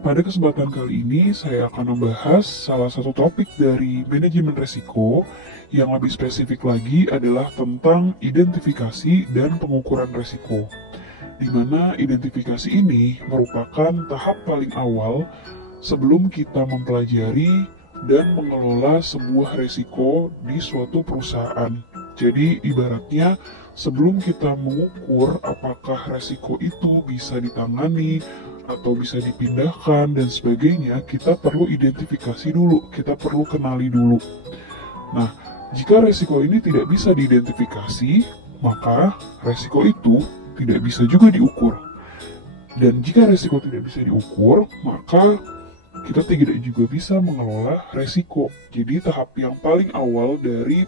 Pada kesempatan kali ini, saya akan membahas salah satu topik dari manajemen resiko yang lebih spesifik lagi adalah tentang identifikasi dan pengukuran resiko. Di mana identifikasi ini merupakan tahap paling awal sebelum kita mempelajari dan mengelola sebuah resiko di suatu perusahaan. Jadi ibaratnya sebelum kita mengukur apakah resiko itu bisa ditangani atau bisa dipindahkan dan sebagainya, kita perlu identifikasi dulu, kita perlu kenali dulu. Nah, jika resiko ini tidak bisa diidentifikasi, maka resiko itu tidak bisa juga diukur. Dan jika resiko tidak bisa diukur, maka kita tidak juga bisa mengelola resiko. Jadi tahap yang paling awal dari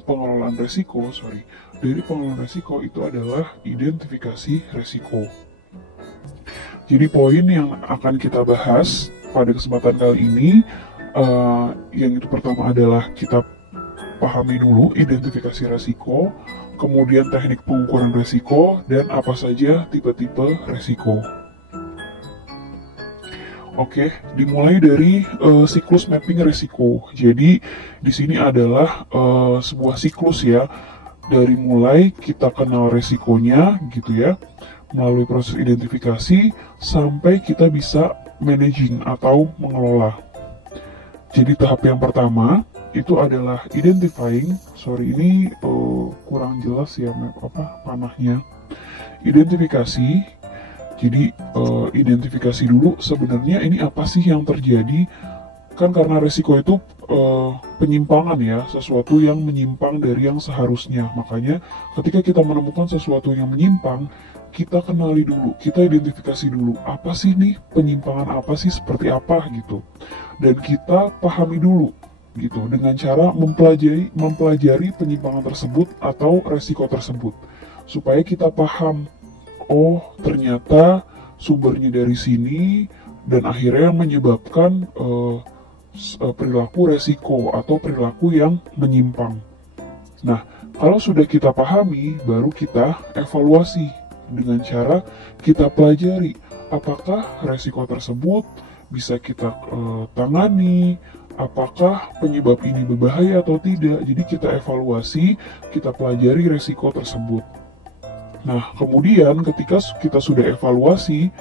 pengelolaan resiko itu adalah identifikasi resiko. Jadi poin yang akan kita bahas pada kesempatan kali ini, yang itu pertama adalah kita pahami dulu identifikasi resiko, kemudian teknik pengukuran resiko, dan apa saja tipe-tipe resiko. Oke, dimulai dari siklus mapping resiko. Jadi di sini adalah sebuah siklus ya, dari mulai kita kenal resikonya gitu ya, melalui proses identifikasi sampai kita bisa managing atau mengelola. Jadi tahap yang pertama itu adalah identifying. Sorry, ini kurang jelas ya panahnya. Identifikasi. Jadi identifikasi dulu sebenarnya ini apa sih yang terjadi, kan karena resiko itu penyimpangan ya, sesuatu yang menyimpang dari yang seharusnya. Makanya ketika kita menemukan sesuatu yang menyimpang, kita kenali dulu, kita identifikasi dulu, apa sih nih penyimpangan, apa sih, seperti apa gitu. Dan kita pahami dulu gitu dengan cara mempelajari penyimpangan tersebut atau resiko tersebut supaya kita paham, oh ternyata sumbernya dari sini dan akhirnya yang menyebabkan perilaku resiko atau perilaku yang menyimpang. Nah, kalau sudah kita pahami, baru kita evaluasi dengan cara kita pelajari apakah resiko tersebut bisa kita tangani, apakah penyebab ini berbahaya atau tidak. Jadi kita evaluasi, kita pelajari resiko tersebut. Nah, kemudian ketika kita sudah evaluasi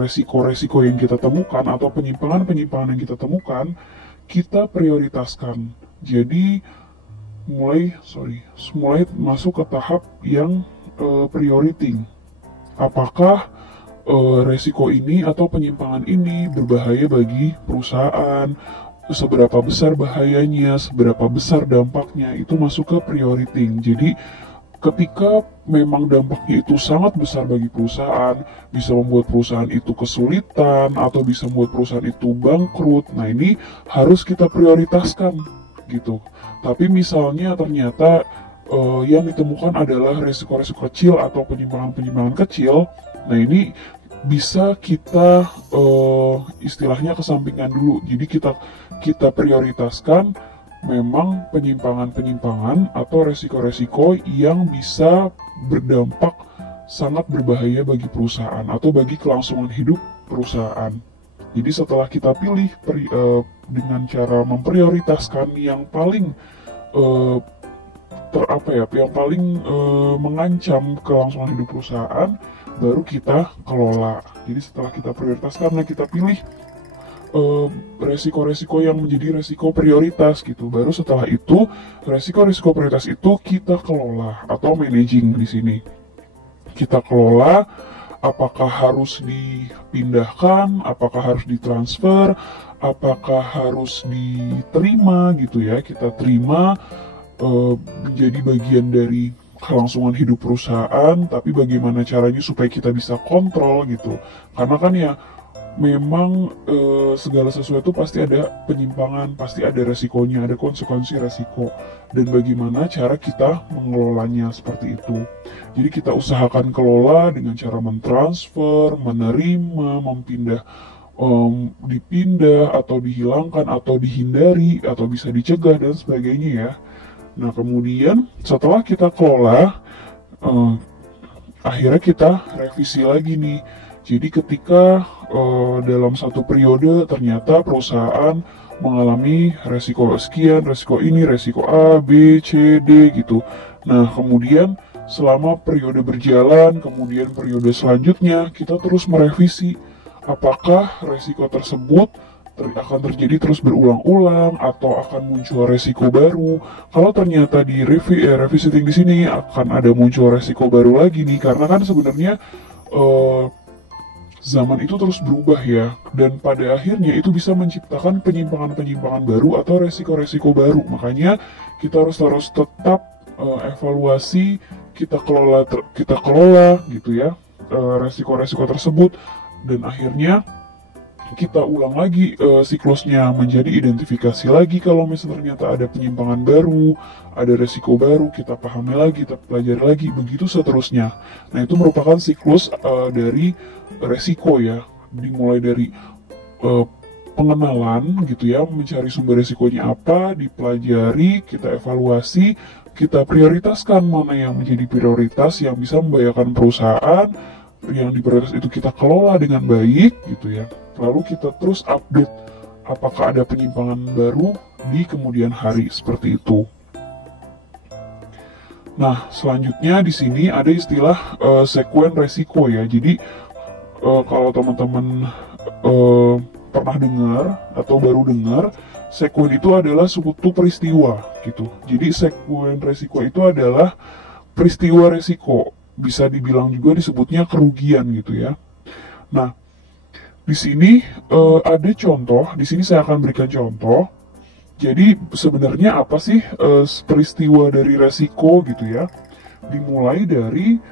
resiko-resiko yang kita temukan atau penyimpangan-penyimpangan yang kita temukan, kita prioritaskan. Jadi mulai masuk ke tahap yang priority. Apakah resiko ini atau penyimpangan ini berbahaya bagi perusahaan, seberapa besar bahayanya, seberapa besar dampaknya, itu masuk ke priority. Jadi ketika memang dampaknya itu sangat besar bagi perusahaan, bisa membuat perusahaan itu kesulitan atau bisa membuat perusahaan itu bangkrut, nah ini harus kita prioritaskan gitu. Tapi misalnya ternyata yang ditemukan adalah resiko-resiko kecil atau penyimpangan-penyimpangan kecil, nah ini bisa kita istilahnya kesampingkan dulu. Jadi kita prioritaskan memang penyimpangan-penyimpangan atau resiko-resiko yang bisa berdampak sangat berbahaya bagi perusahaan atau bagi kelangsungan hidup perusahaan. Jadi setelah kita pilih dengan cara memprioritaskan yang paling mengancam kelangsungan hidup perusahaan, baru kita kelola. Jadi setelah kita prioritaskan, nah kita pilih resiko-resiko yang menjadi resiko prioritas gitu. Baru setelah itu resiko-resiko prioritas itu kita kelola atau managing di sini. Kita kelola apakah harus dipindahkan, apakah harus ditransfer, apakah harus diterima gitu ya. Kita terima menjadi bagian dari kelangsungan hidup perusahaan, tapi bagaimana caranya supaya kita bisa kontrol gitu. Karena kan ya memang segala sesuatu pasti ada penyimpangan, pasti ada resikonya, ada konsekuensi resiko, dan bagaimana cara kita mengelolanya seperti itu. Jadi kita usahakan kelola dengan cara mentransfer, menerima, dipindah atau dihilangkan atau dihindari atau bisa dicegah dan sebagainya ya. Nah kemudian setelah kita kelola, akhirnya kita revisi lagi nih. Jadi ketika dalam satu periode ternyata perusahaan mengalami resiko sekian, resiko ini, resiko A, B, C, D gitu. Nah, kemudian selama periode berjalan, kemudian periode selanjutnya, kita terus merevisi apakah resiko tersebut akan terjadi terus berulang-ulang atau akan muncul resiko baru. Kalau ternyata di revisiting di sini akan ada muncul resiko baru lagi nih, karena kan sebenarnya zaman itu terus berubah ya, dan pada akhirnya itu bisa menciptakan penyimpangan-penyimpangan baru atau resiko-resiko baru. Makanya kita harus tetap evaluasi, kita kelola gitu ya resiko-resiko tersebut, dan akhirnya kita ulang lagi siklusnya menjadi identifikasi lagi kalau misalnya ternyata ada penyimpangan baru, ada resiko baru, kita pahami lagi, kita pelajari lagi, begitu seterusnya. Nah, itu merupakan siklus dari resiko ya, dimulai dari pengenalan gitu ya, mencari sumber resikonya apa, dipelajari, kita evaluasi, kita prioritaskan mana yang menjadi prioritas yang bisa membahayakan perusahaan, yang di prioritas itu kita kelola dengan baik gitu ya. Lalu kita terus update apakah ada penyimpangan baru di kemudian hari, seperti itu. Nah, selanjutnya di sini ada istilah sekuen resiko ya. Jadi kalau teman-teman pernah dengar atau baru dengar, sekuen itu adalah sekutu peristiwa gitu. Jadi sekuen resiko itu adalah peristiwa resiko. Bisa dibilang juga disebutnya kerugian gitu ya. Nah, di sini ada contoh, di sini saya akan berikan contoh. Jadi sebenarnya apa sih peristiwa dari resiko gitu ya? Dimulai dari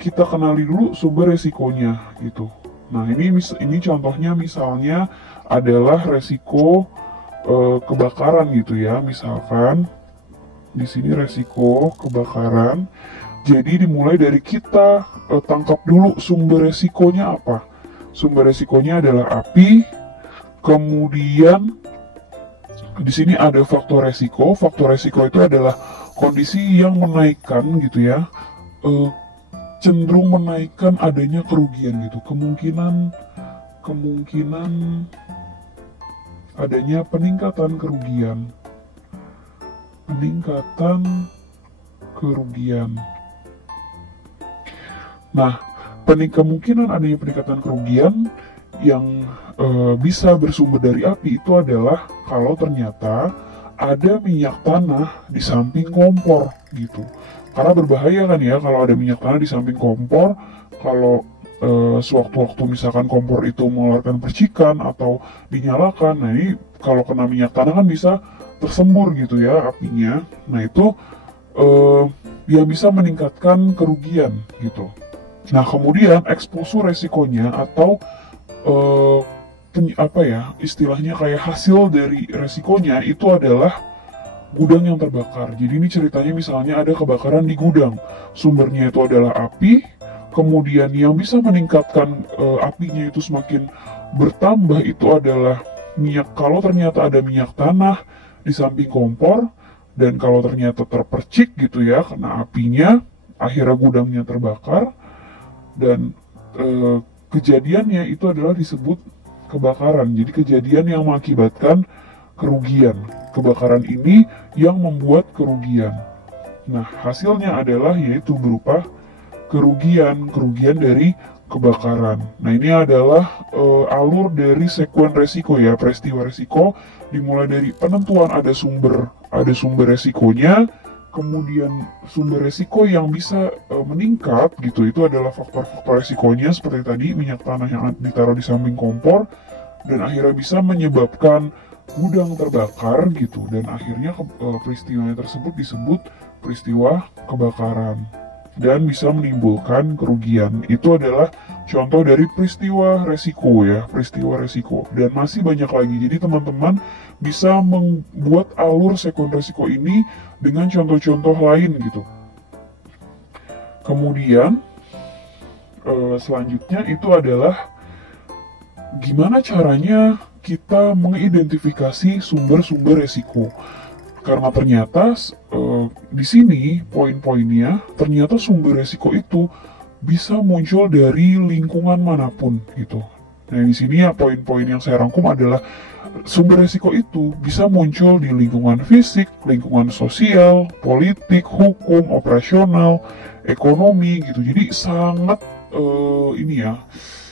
kita kenali dulu sumber resikonya gitu. Nah, ini contohnya misalnya adalah resiko kebakaran gitu ya. Misalkan di sini resiko kebakaran. Jadi dimulai dari kita tangkap dulu sumber resikonya apa. Sumber resikonya adalah api, kemudian di sini ada faktor resiko. Faktor resiko itu adalah kondisi yang menaikkan gitu ya, cenderung menaikkan adanya kerugian gitu. Kemungkinan adanya peningkatan kerugian. Nah, kemungkinan adanya peningkatan kerugian yang bisa bersumber dari api itu adalah kalau ternyata ada minyak tanah di samping kompor gitu. Karena berbahaya kan ya kalau ada minyak tanah di samping kompor, kalau sewaktu-waktu misalkan kompor itu mengeluarkan percikan atau dinyalakan, nah ini kalau kena minyak tanah kan bisa tersembur gitu ya apinya. Nah itu yang bisa meningkatkan kerugian gitu. Nah, kemudian eksposur resikonya atau istilahnya kayak hasil dari resikonya itu adalah gudang yang terbakar. Jadi ini ceritanya misalnya ada kebakaran di gudang, sumbernya itu adalah api, kemudian yang bisa meningkatkan apinya itu semakin bertambah itu adalah minyak. Kalau ternyata ada minyak tanah di samping kompor, dan kalau ternyata terpercik gitu ya kena apinya, akhirnya gudangnya terbakar. Dan kejadiannya itu adalah disebut kebakaran. Jadi kejadian yang mengakibatkan kerugian. Kebakaran ini yang membuat kerugian. Nah, hasilnya adalah yaitu berupa kerugian dari kebakaran. Nah, ini adalah alur dari sekuen resiko ya, peristiwa resiko dimulai dari penentuan ada sumber resikonya. Kemudian sumber resiko yang bisa meningkat gitu, itu adalah faktor-faktor resikonya seperti tadi minyak tanah yang ditaruh di samping kompor, dan akhirnya bisa menyebabkan gudang terbakar gitu, dan akhirnya peristiwa tersebut disebut peristiwa kebakaran dan bisa menimbulkan kerugian. Itu adalah contoh dari peristiwa resiko ya, peristiwa resiko, dan masih banyak lagi. Jadi teman-teman bisa membuat alur sekuen resiko ini dengan contoh-contoh lain gitu. Kemudian selanjutnya itu adalah gimana caranya kita mengidentifikasi sumber-sumber resiko. Karena ternyata di sini poin-poinnya ternyata sumber resiko itu bisa muncul dari lingkungan manapun gitu. Nah, di sini ya poin-poin yang saya rangkum adalah sumber resiko itu bisa muncul di lingkungan fisik, lingkungan sosial, politik, hukum, operasional, ekonomi gitu. Jadi sangat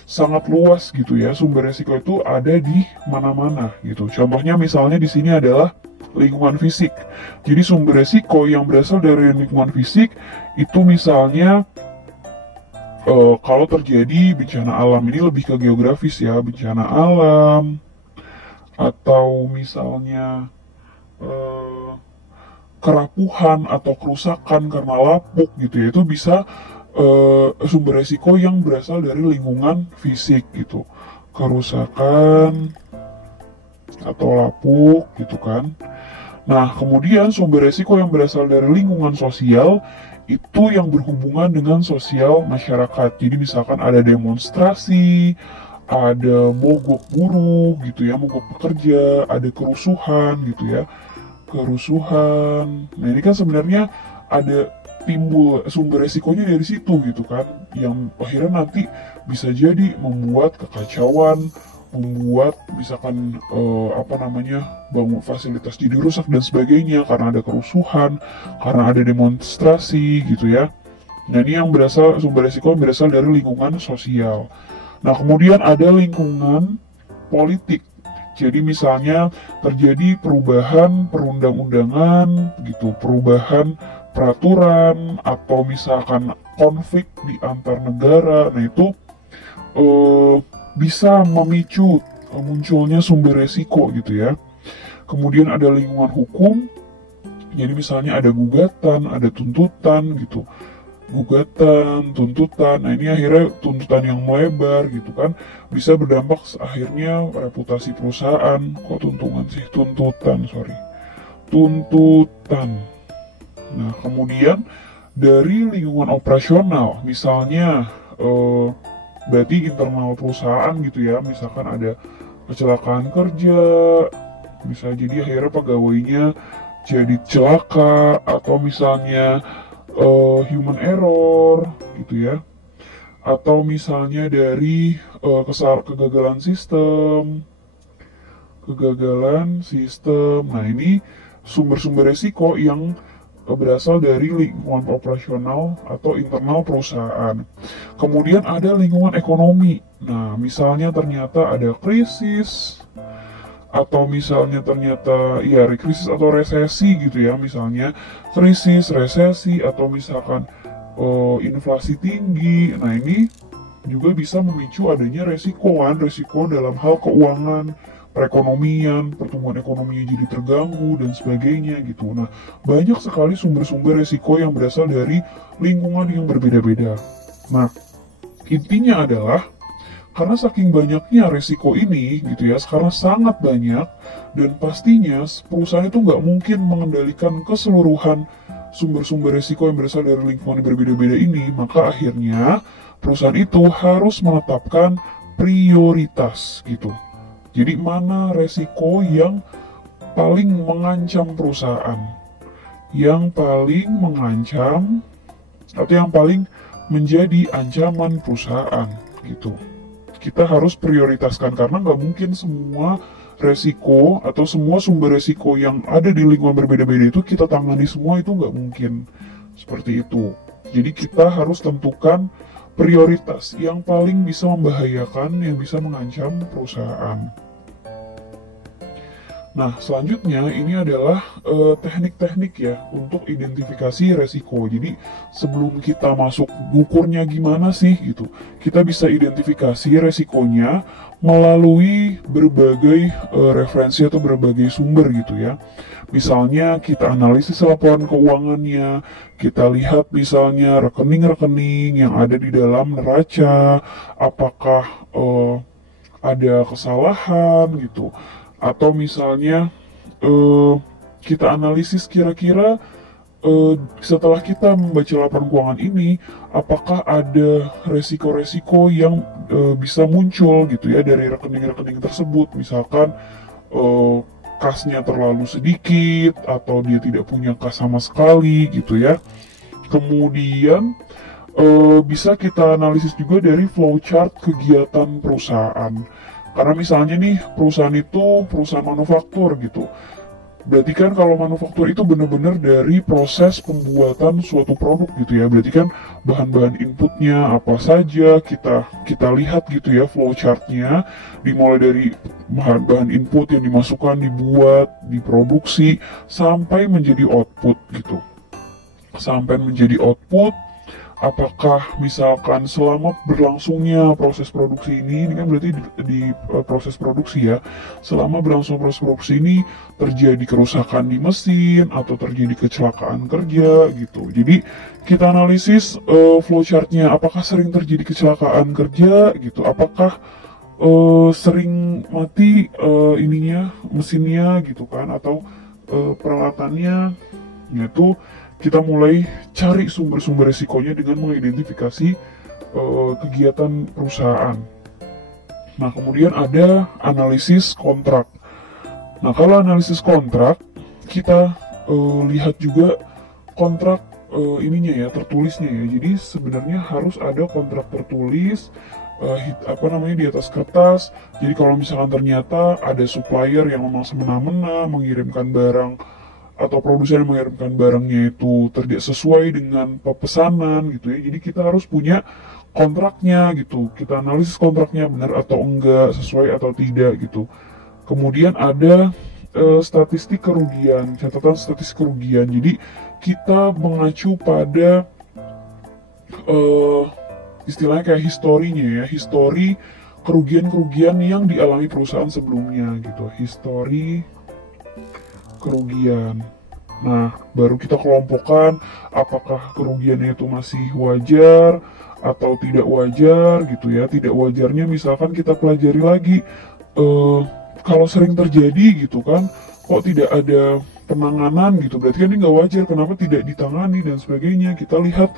sangat luas gitu ya. Sumber resiko itu ada di mana-mana gitu. Contohnya misalnya di sini adalah lingkungan fisik. Jadi sumber resiko yang berasal dari lingkungan fisik itu misalnya kalau terjadi bencana alam, ini lebih ke geografis ya, bencana alam atau misalnya kerapuhan atau kerusakan karena lapuk gitu ya, itu bisa sumber resiko yang berasal dari lingkungan fisik gitu, kerusakan atau lapuk gitu kan. Nah, kemudian sumber resiko yang berasal dari lingkungan sosial itu yang berhubungan dengan sosial masyarakat. Jadi misalkan ada demonstrasi, ada mogok buruh gitu ya, mogok pekerja, ada kerusuhan gitu ya, kerusuhan. Nah, ini kan sebenarnya ada timbul sumber resikonya dari situ gitu kan, yang akhirnya nanti bisa jadi membuat kekacauan, membuat misalkan bangun fasilitas jadi rusak dan sebagainya karena ada kerusuhan, karena ada demonstrasi gitu ya. Nah, ini yang sumber resiko yang berasal dari lingkungan sosial. Nah, kemudian ada lingkungan politik. Jadi misalnya terjadi perubahan perundang-undangan gitu, perubahan peraturan, atau misalkan konflik di antar negara. Nah, itu bisa memicu munculnya sumber resiko gitu ya. Kemudian ada lingkungan hukum. Jadi misalnya ada gugatan, ada tuntutan gitu. Gugatan, tuntutan. Nah, ini akhirnya tuntutan yang melebar gitu kan, bisa berdampak akhirnya reputasi perusahaan. Kok tuntutan sih? Tuntutan. Nah, kemudian dari lingkungan operasional, misalnya berarti internal perusahaan gitu ya, misalkan ada kecelakaan kerja, bisa jadi akhirnya pegawainya jadi celaka, atau misalnya human error gitu ya, atau misalnya dari kegagalan sistem. Nah, ini sumber-sumber resiko yang berasal dari lingkungan operasional atau internal perusahaan. Kemudian ada lingkungan ekonomi. Nah, misalnya ternyata ada krisis, atau misalnya ternyata ya krisis atau resesi gitu ya, misalnya krisis, resesi, atau misalkan inflasi tinggi. Nah, ini juga bisa memicu adanya resiko dalam hal keuangan, perekonomian, pertumbuhan ekonominya jadi terganggu dan sebagainya gitu. Nah, banyak sekali sumber-sumber resiko yang berasal dari lingkungan yang berbeda-beda. Nah, intinya adalah karena saking banyaknya resiko ini gitu ya, sekarang sangat banyak, dan pastinya perusahaan itu nggak mungkin mengendalikan keseluruhan sumber-sumber resiko yang berasal dari lingkungan yang berbeda-beda ini, maka akhirnya perusahaan itu harus menetapkan prioritas gitu. Jadi mana resiko yang paling mengancam perusahaan, yang paling mengancam atau yang paling menjadi ancaman perusahaan gitu. Kita harus prioritaskan karena nggak mungkin semua resiko atau semua sumber resiko yang ada di lingkungan berbeda-beda itu kita tangani semua, itu nggak mungkin seperti itu. Jadi kita harus tentukan prioritas yang paling bisa membahayakan, yang bisa mengancam perusahaan. Nah, selanjutnya ini adalah teknik-teknik ya untuk identifikasi resiko. Jadi sebelum kita masuk ngukurnya gimana sih gitu, kita bisa identifikasi resikonya melalui berbagai referensi atau berbagai sumber gitu ya. Misalnya kita analisis laporan keuangannya, kita lihat misalnya rekening-rekening yang ada di dalam neraca, apakah ada kesalahan gitu. Atau misalnya kita analisis kira-kira setelah kita membaca laporan keuangan ini, apakah ada resiko-resiko yang bisa muncul gitu ya dari rekening-rekening tersebut. Misalkan kasnya terlalu sedikit, atau dia tidak punya kas sama sekali gitu ya. Kemudian bisa kita analisis juga dari flowchart kegiatan perusahaan. Karena misalnya nih perusahaan itu perusahaan manufaktur gitu. Berarti kan kalau manufaktur itu benar-benar dari proses pembuatan suatu produk gitu ya. Berarti kan bahan-bahan inputnya apa saja kita lihat gitu ya flowchartnya. Dimulai dari bahan-bahan input yang dimasukkan, dibuat, diproduksi sampai menjadi output gitu. Sampai menjadi output, apakah misalkan selama berlangsungnya proses produksi ini kan berarti di proses produksi ya, selama berlangsung proses produksi ini terjadi kerusakan di mesin atau terjadi kecelakaan kerja gitu. Jadi kita analisis flowchartnya, apakah sering terjadi kecelakaan kerja gitu, apakah sering mati ininya mesinnya gitu kan, atau peralatannya, yaitu kita mulai cari sumber-sumber resikonya dengan mengidentifikasi kegiatan perusahaan. Nah, kemudian ada analisis kontrak. Nah, kalau analisis kontrak, kita lihat juga kontrak ininya ya, tertulisnya ya. Jadi sebenarnya harus ada kontrak tertulis di atas kertas. Jadi kalau misalkan ternyata ada supplier yang memang semena-mena mengirimkan barang atau produsen yang mengirimkan barangnya itu tidak sesuai dengan pesanan gitu ya. Jadi kita harus punya kontraknya gitu. Kita analisis kontraknya benar atau enggak, sesuai atau tidak gitu. Kemudian ada statistik kerugian, catatan statistik kerugian. Jadi kita mengacu pada istilahnya kayak historinya ya, histori kerugian-kerugian yang dialami perusahaan sebelumnya gitu. Histori kerugian. Nah, baru kita kelompokkan apakah kerugiannya itu masih wajar atau tidak wajar gitu ya. Tidak wajarnya misalkan kita pelajari lagi, kalau sering terjadi gitu kan, kok tidak ada penanganan gitu, berarti kan ini nggak wajar, kenapa tidak ditangani dan sebagainya. Kita lihat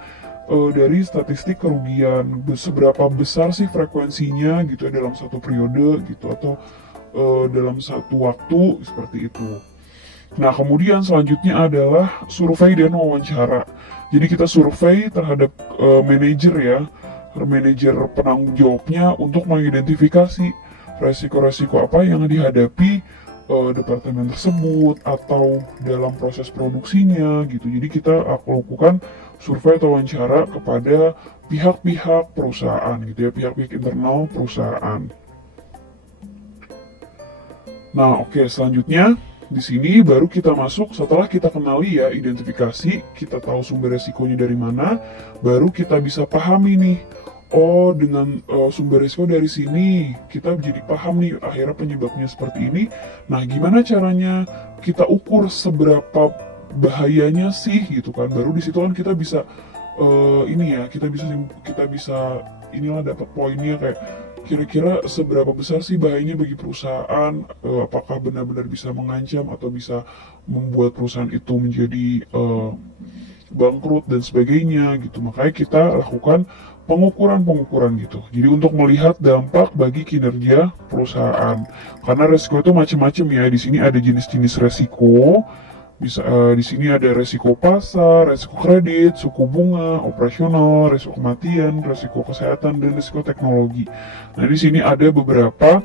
dari statistik kerugian, seberapa besar sih frekuensinya gitu ya dalam satu periode gitu, atau dalam satu waktu seperti itu. Nah, kemudian selanjutnya adalah survei dan wawancara. Jadi kita survei terhadap manajer ya, manajer penanggung jawabnya untuk mengidentifikasi resiko-resiko apa yang dihadapi departemen tersebut atau dalam proses produksinya gitu. Jadi kita lakukan survei atau wawancara kepada pihak-pihak perusahaan gitu ya, pihak-pihak internal perusahaan. Nah, oke, selanjutnya di sini baru kita masuk setelah kita kenali ya, identifikasi, kita tahu sumber resikonya dari mana, baru kita bisa pahami nih. Oh, dengan sumber resiko dari sini kita jadi paham nih akhirnya penyebabnya seperti ini. Nah, gimana caranya kita ukur seberapa bahayanya sih gitu kan? Baru di situ kan kita bisa kita bisa inilah dapat poinnya, kayak kira-kira seberapa besar sih bahayanya bagi perusahaan, apakah benar-benar bisa mengancam atau bisa membuat perusahaan itu menjadi bangkrut dan sebagainya gitu. Makanya kita lakukan pengukuran gitu. Jadi untuk melihat dampak bagi kinerja perusahaan. Karena resiko itu macam-macam ya. Di sini ada jenis-jenis resiko. Bisa di sini ada resiko pasar, resiko kredit, suku bunga, operasional, resiko kematian, resiko kesehatan, dan resiko teknologi. Nah, di sini ada beberapa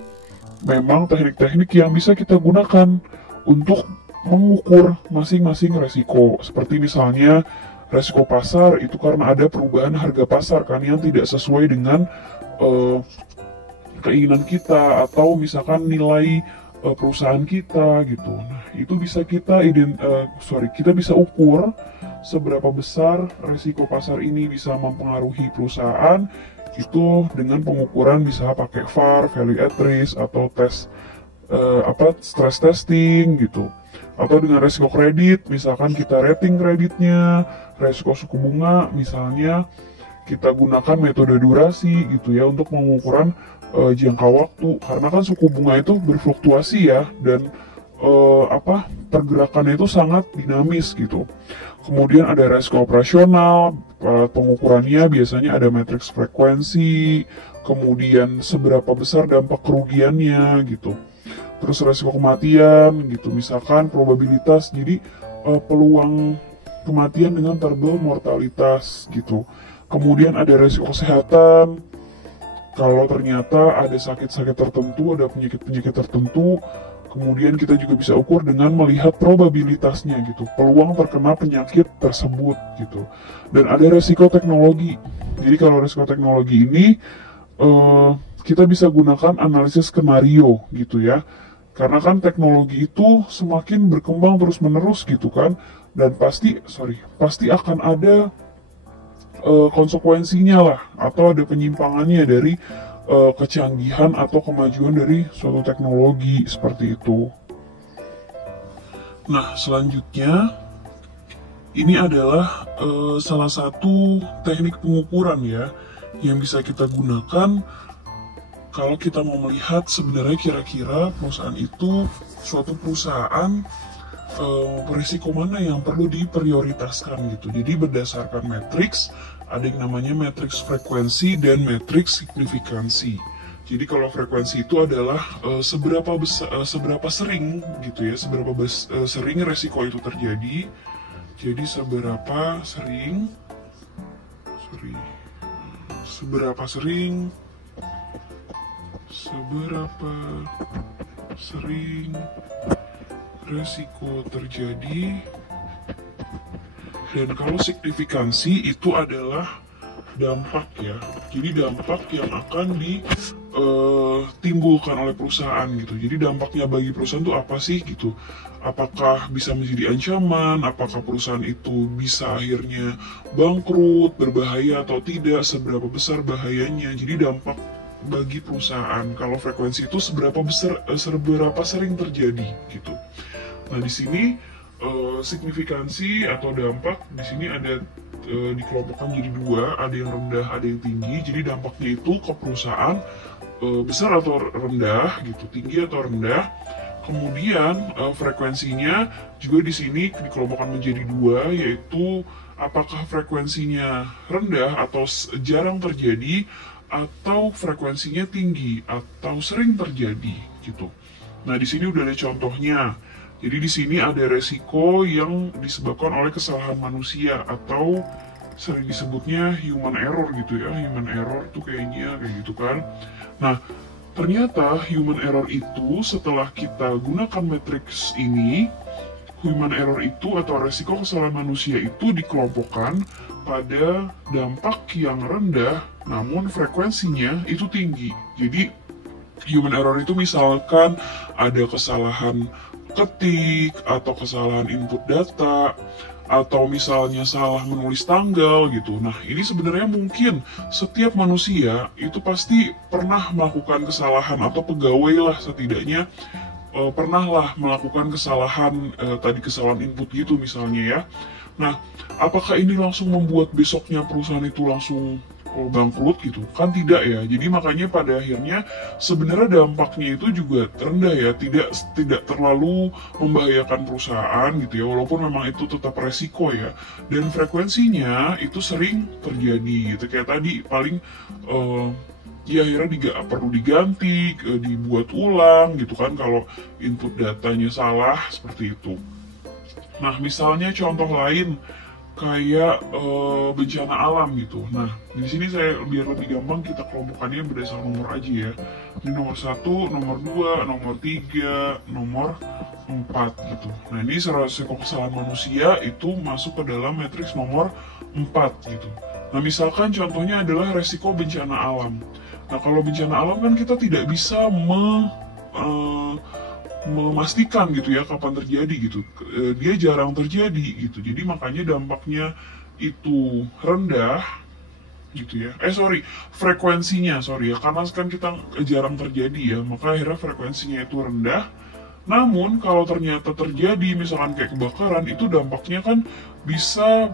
memang teknik-teknik yang bisa kita gunakan untuk mengukur masing-masing resiko. Seperti misalnya resiko pasar itu karena ada perubahan harga pasar kan yang tidak sesuai dengan keinginan kita, atau misalkan nilai perusahaan kita gitu. Nah, itu bisa kita bisa ukur seberapa besar resiko pasar ini bisa mempengaruhi perusahaan itu dengan pengukuran misalnya pakai VAR, value at risk, atau tes stress testing gitu. Atau dengan resiko kredit, misalkan kita rating kreditnya, resiko suku bunga misalnya kita gunakan metode durasi gitu ya untuk pengukuran jangka waktu, karena kan suku bunga itu berfluktuasi ya, dan pergerakannya itu sangat dinamis gitu. Kemudian ada resiko operasional, pengukurannya biasanya ada matriks frekuensi, kemudian seberapa besar dampak kerugiannya gitu. Terus resiko kematian gitu, misalkan probabilitas, jadi peluang kematian dengan tabel mortalitas gitu. Kemudian ada resiko kesehatan, kalau ternyata ada sakit-sakit tertentu, ada penyakit-penyakit tertentu. Kemudian kita juga bisa ukur dengan melihat probabilitasnya gitu, peluang terkena penyakit tersebut gitu. Dan ada resiko teknologi. Jadi kalau resiko teknologi ini kita bisa gunakan analisis skenario gitu ya. Karena kan teknologi itu semakin berkembang terus-menerus gitu kan, dan pasti akan ada konsekuensinya lah, atau ada penyimpangannya dari kecanggihan atau kemajuan dari suatu teknologi seperti itu. Nah, selanjutnya ini adalah salah satu teknik pengukuran ya yang bisa kita gunakan kalau kita mau melihat sebenarnya kira-kira perusahaan itu suatu perusahaan risiko mana yang perlu diprioritaskan gitu. Jadi berdasarkan matriks, ada yang namanya matriks frekuensi dan matriks signifikansi. Jadi kalau frekuensi itu adalah seberapa sering gitu ya, sering resiko itu terjadi. Jadi seberapa sering resiko terjadi. Dan kalau signifikansi itu adalah dampak ya. Jadi dampak yang akan ditimbulkan oleh perusahaan gitu. Jadi dampaknya bagi perusahaan itu apa sih gitu. Apakah bisa menjadi ancaman, apakah perusahaan itu bisa akhirnya bangkrut, berbahaya atau tidak, seberapa besar bahayanya. Jadi dampak bagi perusahaan. Kalau frekuensi itu seberapa sering terjadi gitu. Nah, di sini signifikansi atau dampak di sini ada dikelompokkan jadi dua, ada yang rendah, ada yang tinggi. Jadi dampaknya itu ke perusahaan besar atau rendah gitu, tinggi atau rendah. Kemudian frekuensinya juga di sini dikelompokkan menjadi dua, yaitu apakah frekuensinya rendah atau jarang terjadi, atau frekuensinya tinggi atau sering terjadi gitu. Nah, di sini udah ada contohnya. Jadi di sini ada resiko yang disebabkan oleh kesalahan manusia atau sering disebutnya human error gitu ya. Human error tuh kayaknya kayak gitu kan. Nah, ternyata human error itu setelah kita gunakan matriks ini, human error itu atau resiko kesalahan manusia itu dikelompokkan pada dampak yang rendah namun frekuensinya itu tinggi. Jadi human error itu misalkan ada kesalahan ketik atau kesalahan input data atau misalnya salah menulis tanggal gitu. Nah, ini sebenarnya mungkin setiap manusia itu pasti pernah melakukan kesalahan, atau pegawai lah setidaknya pernah lah melakukan kesalahan, kesalahan input gitu misalnya ya. Nah, apakah ini langsung membuat besoknya perusahaan itu langsung bangkrut gitu? Kan tidak ya. Jadi makanya pada akhirnya sebenarnya dampaknya itu juga rendah ya, tidak terlalu membahayakan perusahaan gitu ya, walaupun memang itu tetap resiko ya. Dan frekuensinya itu sering terjadi gitu. Kayak tadi paling ya akhirnya perlu diganti, dibuat ulang gitu kan kalau input datanya salah seperti itu. Nah, misalnya contoh lain kayak bencana alam gitu. Nah, di sini saya biar lebih gampang kita kelompokkannya berdasarkan nomor aja ya. Ini nomor 1, nomor 2, nomor 3, nomor 4 gitu. Nah, ini resiko kesalahan manusia itu masuk ke dalam matriks nomor 4 gitu. Nah, misalkan contohnya adalah resiko bencana alam. Nah, kalau bencana alam kan kita tidak bisa memastikan gitu ya kapan terjadi gitu. Dia jarang terjadi gitu. Jadi makanya dampaknya itu rendah gitu ya. Frekuensinya ya. Karena kan kita jarang terjadi ya, maka akhirnya frekuensinya itu rendah. Namun kalau ternyata terjadi misalkan kayak kebakaran, itu dampaknya kan bisa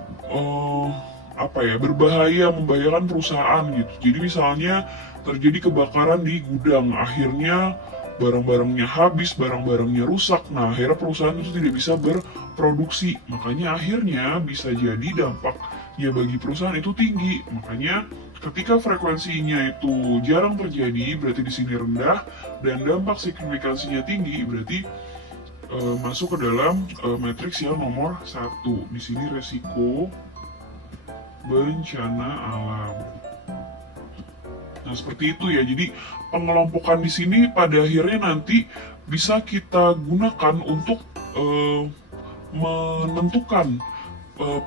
berbahaya, membahayakan perusahaan gitu. Jadi misalnya terjadi kebakaran di gudang, akhirnya barang-barangnya habis, barang-barangnya rusak. Nah, akhirnya perusahaan itu tidak bisa berproduksi. Makanya akhirnya bisa jadi dampaknya bagi perusahaan itu tinggi. Makanya ketika frekuensinya itu jarang terjadi, berarti di sini rendah, dan dampak signifikansinya tinggi, berarti masuk ke dalam matriks yang nomor 1. Di sini resiko bencana alam. Nah, seperti itu ya. Jadi pengelompokan di sini pada akhirnya nanti bisa kita gunakan untuk menentukan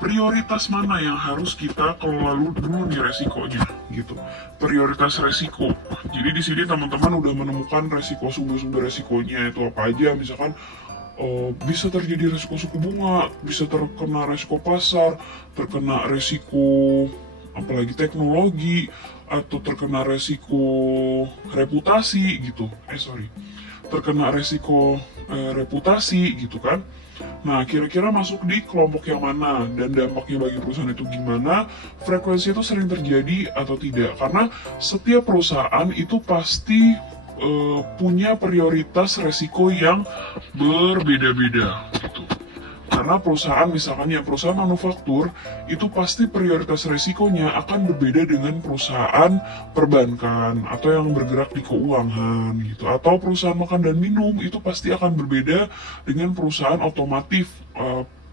prioritas mana yang harus kita kelola dulu nih resikonya gitu. Prioritas resiko. Jadi di sini teman-teman udah menemukan resiko, sumber-sumber resikonya itu apa aja. Misalkan bisa terjadi resiko suku bunga, bisa terkena resiko pasar, terkena resiko apalagi teknologi, atau terkena resiko reputasi gitu. Terkena resiko reputasi gitu kan. Nah, kira-kira masuk di kelompok yang mana dan dampaknya bagi perusahaan itu gimana? Frekuensi itu sering terjadi atau tidak? Karena setiap perusahaan itu pasti punya prioritas resiko yang berbeda-beda gitu. Karena perusahaan misalkan ya perusahaan manufaktur itu pasti prioritas resikonya akan berbeda dengan perusahaan perbankan atau yang bergerak di keuangan gitu, atau perusahaan makan dan minum itu pasti akan berbeda dengan perusahaan otomotif,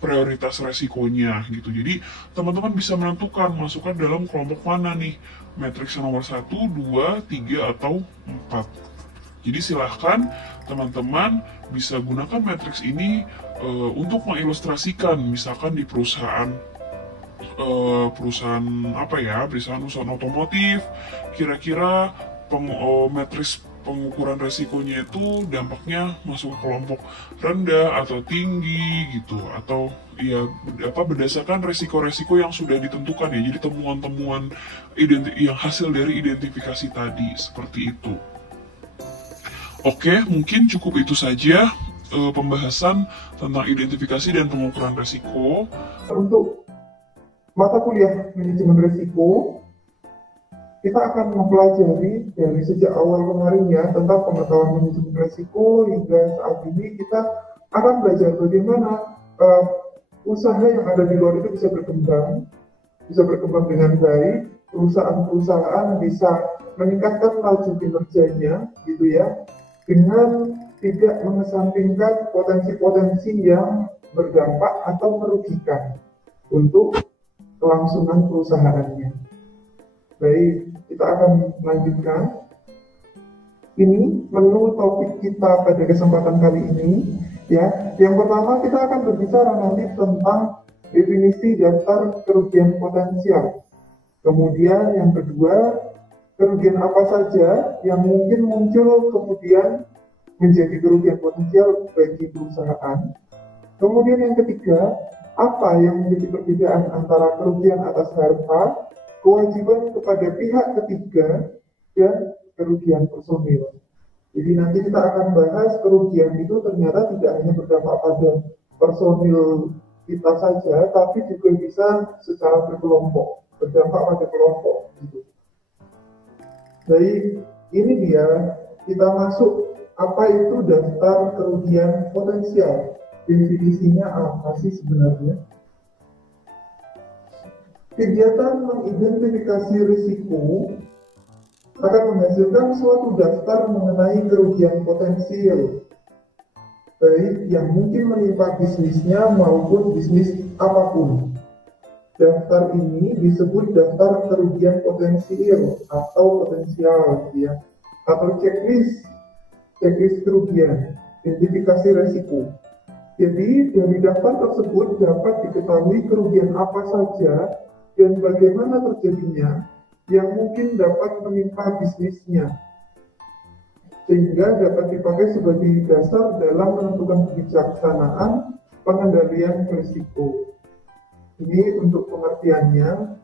prioritas resikonya gitu. Jadi teman-teman bisa menentukan masukkan dalam kelompok mana nih, matriks nomor 1, 2, 3, atau 4. Jadi silahkan teman-teman bisa gunakan matriks ini untuk mengilustrasikan, misalkan di perusahaan perusahaan otomotif, kira-kira matriks pengukuran resikonya itu dampaknya masuk ke kelompok rendah atau tinggi gitu, atau ya berdasarkan resiko-resiko yang sudah ditentukan ya. Jadi temuan-temuan yang hasil dari identifikasi tadi seperti itu. Oke, mungkin cukup itu saja pembahasan tentang identifikasi dan pengukuran resiko. Untuk mata kuliah manajemen risiko, kita akan mempelajari dari sejak awal kemarin ya tentang pengetahuan manajemen risiko hingga saat ini kita akan belajar bagaimana usaha yang ada di luar itu bisa berkembang dengan baik, perusahaan-perusahaan bisa meningkatkan laju kinerjanya gitu ya, dengan tidak mengesampingkan potensi-potensi yang berdampak atau merugikan untuk kelangsungan perusahaannya. Baik, kita akan melanjutkan. Ini menu topik kita pada kesempatan kali ini. Ya, yang pertama kita akan berbicara nanti tentang definisi daftar kerugian potensial. Kemudian yang kedua, kerugian apa saja yang mungkin muncul kemudian menjadi kerugian potensial bagi perusahaan. Kemudian yang ketiga, apa yang menjadi perbedaan antara kerugian atas harta, kewajiban kepada pihak ketiga, dan kerugian personil. Jadi nanti kita akan bahas kerugian itu ternyata tidak hanya berdampak pada personil kita saja, tapi juga bisa secara berkelompok, berdampak pada kelompok. Gitu. Baik, ini dia kita masuk apa itu daftar kerugian potensial. Definisinya apa sih sebenarnya? Kegiatan mengidentifikasi risiko akan menghasilkan suatu daftar mengenai kerugian potensial, baik yang mungkin menimpa bisnisnya maupun bisnis apapun. Daftar ini disebut daftar kerugian potensial atau potensial, ya, atau checklist kerugian, identifikasi risiko. Jadi dari daftar tersebut dapat diketahui kerugian apa saja dan bagaimana terjadinya yang mungkin dapat menimpa bisnisnya, sehingga dapat dipakai sebagai dasar dalam menentukan kebijaksanaan pengendalian risiko. Ini untuk pengertiannya.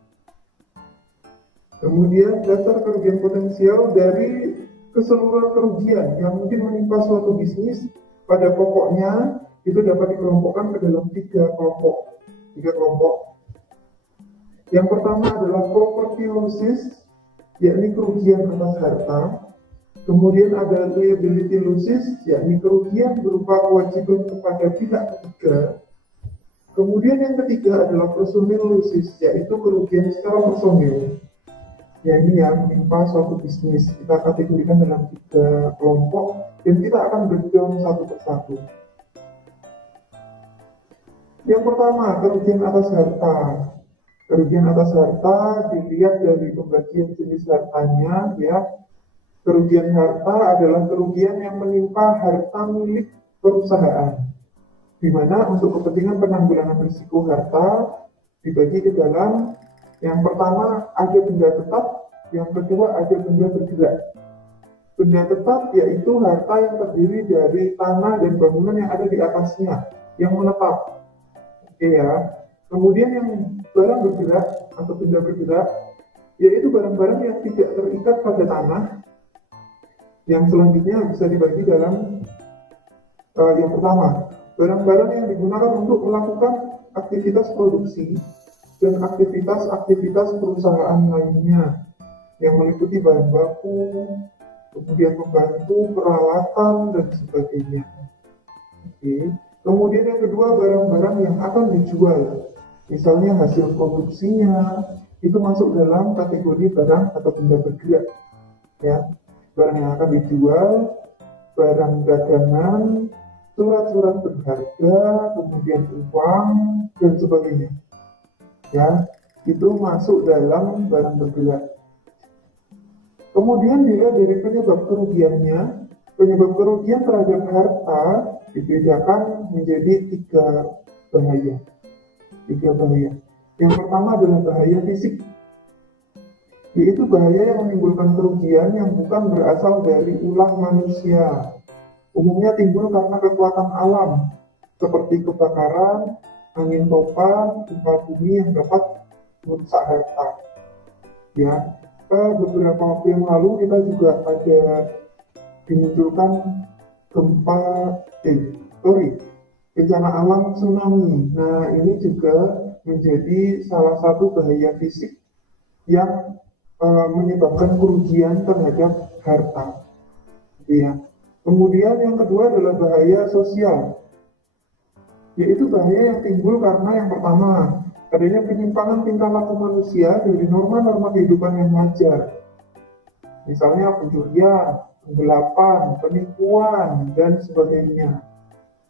Kemudian daftar kerugian potensial dari keseluruhan kerugian yang mungkin menimpa suatu bisnis pada pokoknya itu dapat dikelompokkan ke dalam tiga kelompok. Yang pertama adalah property losses, yakni kerugian atas harta. Kemudian ada liability losses, yakni kerugian berupa kewajiban kepada pihak ketiga. Kemudian yang ketiga adalah personal losses, yaitu kerugian secara personil. Ya, ini yang menimpa suatu bisnis. Kita kategorikan dalam tiga kelompok dan kita akan breakdown satu persatu. Yang pertama, kerugian atas harta. Kerugian atas harta dilihat dari pembagian jenis hartanya ya. Kerugian harta adalah kerugian yang menimpa harta milik perusahaan, di mana untuk kepentingan penanggulangan risiko harta dibagi ke dalam yang pertama ada benda tetap, yang kedua ada benda bergerak. Benda tetap yaitu harta yang terdiri dari tanah dan bangunan yang ada di atasnya, yang menetap. Oke ya. Kemudian yang barang bergerak atau benda bergerak yaitu barang-barang yang tidak terikat pada tanah. Yang selanjutnya bisa dibagi dalam yang pertama, barang-barang yang digunakan untuk melakukan aktivitas produksi dan aktivitas perusahaan lainnya yang meliputi bahan baku, kemudian pembantu, peralatan, dan sebagainya. Oke. Kemudian yang kedua, barang-barang yang akan dijual, misalnya hasil produksinya, itu masuk dalam kategori barang atau benda bergerak. Ya. Barang yang akan dijual, barang dagangan, surat-surat berharga, kemudian uang, dan sebagainya. Ya, itu masuk dalam barang bergerak. Kemudian dilihat dari penyebab kerugiannya. Penyebab kerugian terhadap harta dibedakan menjadi tiga bahaya. Yang pertama adalah bahaya fisik, yaitu bahaya yang menimbulkan kerugian yang bukan berasal dari ulah manusia. Umumnya timbul karena kekuatan alam, seperti kebakaran, angin topan, gempa bumi yang dapat merusak harta. Ya, beberapa waktu yang lalu kita juga ada dimunculkan bencana alam tsunami. Nah, ini juga menjadi salah satu bahaya fisik yang menyebabkan kerugian terhadap harta. Ya. Kemudian yang kedua adalah bahaya sosial, yaitu bahaya yang timbul karena yang pertama, adanya penyimpangan tingkah laku manusia dari norma-norma kehidupan yang wajar. Misalnya pencurian, penggelapan, penipuan, dan sebagainya.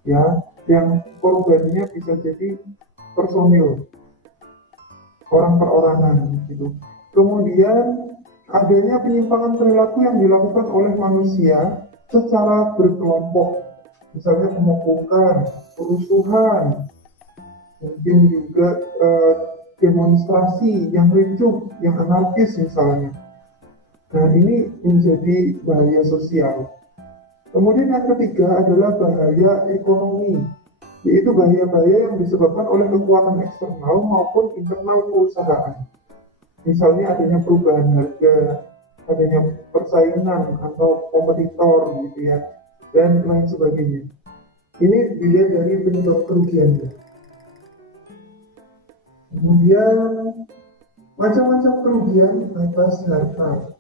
Ya, yang korbannya bisa jadi personil, orang perorangan gitu. Kemudian adanya penyimpangan perilaku yang dilakukan oleh manusia secara berkelompok, misalnya pemogokan, perusuhan, mungkin juga demonstrasi yang ricuh, yang anarkis misalnya. Nah, ini menjadi bahaya sosial. Kemudian yang ketiga adalah bahaya ekonomi, yaitu bahaya-bahaya yang disebabkan oleh kekuatan eksternal maupun internal perusahaan. Misalnya adanya perubahan harga, adanya persaingan atau kompetitor gitu ya, dan lain sebagainya. Ini dilihat dari penyebab kerugiannya. Kemudian macam-macam kerugian atas harta.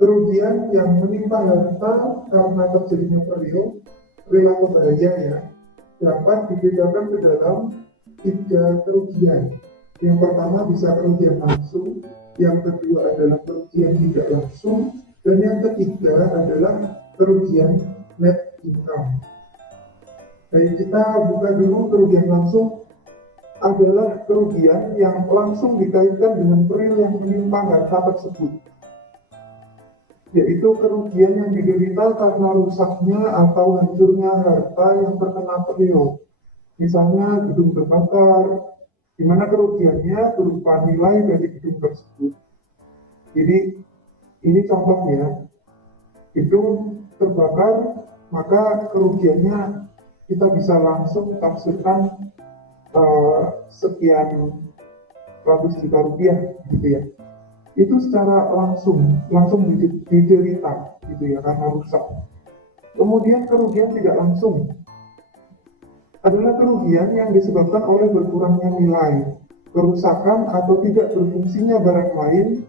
Kerugian yang menimpa harta karena terjadinya perilaku bahaya ya, dapat dibedakan ke dalam tiga kerugian. Yang pertama bisa kerugian langsung, yang kedua adalah kerugian tidak langsung, dan yang ketiga adalah kerugian net income. Baik, kita buka dulu kerugian langsung. Adalah kerugian yang langsung dikaitkan dengan peril yang menimpa harta tersebut, yaitu kerugian yang diderita karena rusaknya atau hancurnya harta yang terkena peril. Misalnya gedung terbakar, di mana kerugiannya berupa nilai dari gedung tersebut. Jadi ini contohnya, gedung terbakar, maka kerugiannya kita bisa langsung tafsirkan sekian ratus juta rupiah gitu ya. Itu secara langsung diderita gitu ya, karena rusak. Kemudian kerugian tidak langsung adalah kerugian yang disebabkan oleh berkurangnya nilai, kerusakan atau tidak berfungsinya barang lain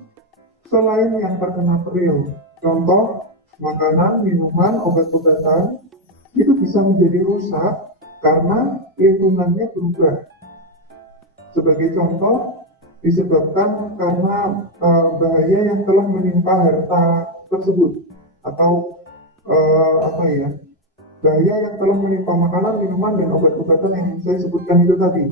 selain yang terkena peril. Contoh, makanan, minuman, obat-obatan itu bisa menjadi rusak karena lingkungannya berubah. Sebagai contoh, disebabkan karena bahaya yang telah menimpa harta tersebut, atau bahaya yang telah menimpa makanan, minuman, dan obat-obatan yang saya sebutkan itu tadi.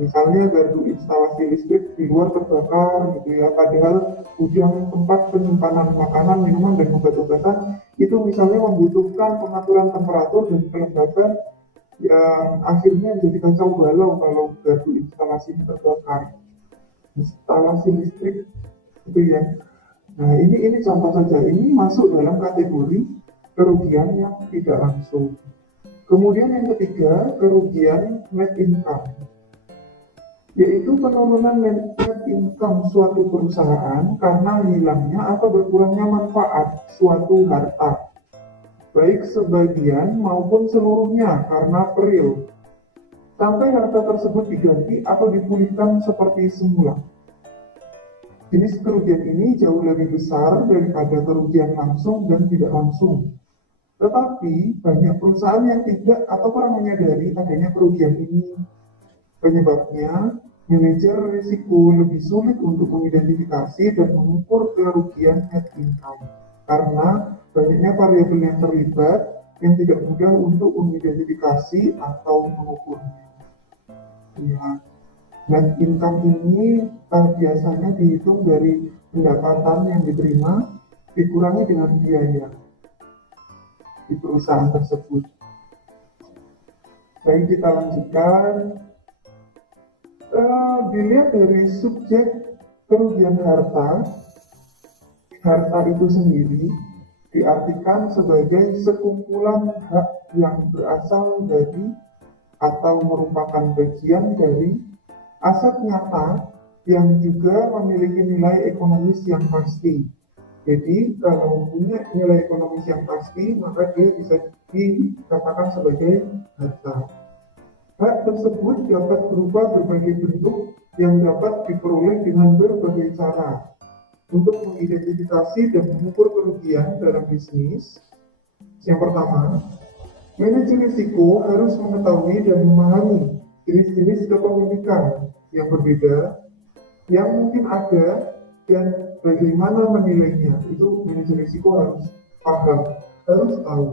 Misalnya gardu instalasi listrik di luar terbakar gitu ya, padahal gudang tempat penyimpanan makanan, minuman, dan obat-obatan itu misalnya membutuhkan pengaturan temperatur dan kelembapan yang akhirnya menjadi kacau balau kalau gardu instalasi terbakar. Instalasi listrik gitu ya. Nah ini contoh saja, ini masuk dalam kategori kerugian yang tidak langsung. Kemudian yang ketiga, kerugian net income, yaitu penurunan net income suatu perusahaan karena hilangnya atau berkurangnya manfaat suatu harta, baik sebagian maupun seluruhnya karena peril, sampai harta tersebut diganti atau dipulihkan seperti semula. Jenis kerugian ini jauh lebih besar daripada kerugian langsung dan tidak langsung. Tetapi banyak perusahaan yang tidak atau kurang menyadari adanya kerugian ini. Penyebabnya, manajer risiko lebih sulit untuk mengidentifikasi dan mengukur kerugian net income karena banyaknya variabel yang terlibat yang tidak mudah untuk mengidentifikasi atau mengukurnya. Ya, net income ini biasanya dihitung dari pendapatan yang diterima dikurangi dengan biaya di perusahaan tersebut. Baik, kita lanjutkan. Dilihat dari subjek kerugian harta itu sendiri diartikan sebagai sekumpulan hak yang berasal dari atau merupakan bagian dari aset nyata yang juga memiliki nilai ekonomis yang pasti. Jadi kalau punya nilai ekonomis yang pasti, maka dia bisa dikatakan sebagai harta. Hak tersebut dapat berupa berbagai bentuk yang dapat diperoleh dengan berbagai cara. Untuk mengidentifikasi dan mengukur kerugian dalam bisnis, yang pertama, manajer risiko harus mengetahui dan memahami jenis-jenis kepemilikan yang berbeda, yang mungkin ada, dan bagaimana menilainya. Itu manajer risiko harus paham, harus tahu.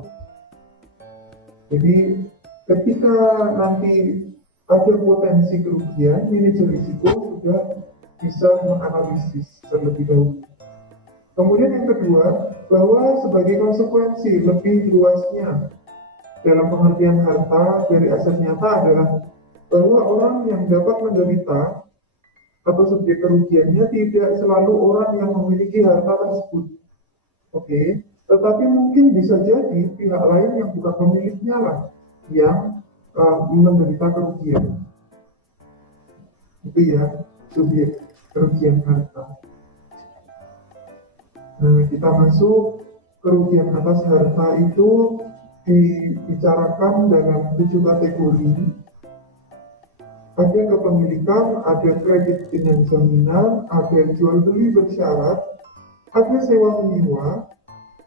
Jadi ketika nanti ada potensi kerugian, manajer risiko sudah bisa menganalisis terlebih dahulu. Kemudian yang kedua, bahwa sebagai konsekuensi lebih luasnya dalam pengertian harta dari aset nyata adalah bahwa orang yang dapat menderita atau subjek kerugiannya tidak selalu orang yang memiliki harta tersebut. Oke, tetapi mungkin bisa jadi pihak lain yang bukan pemiliknya lah yang menderita kerugian. Itu ya, subjek kerugian harta. Nah, kita masuk kerugian atas harta itu dibicarakan dalam 7 kategori. Ada kepemilikan, ada kredit dengan jaminan, ada jual beli bersyarat, ada sewa menyewa,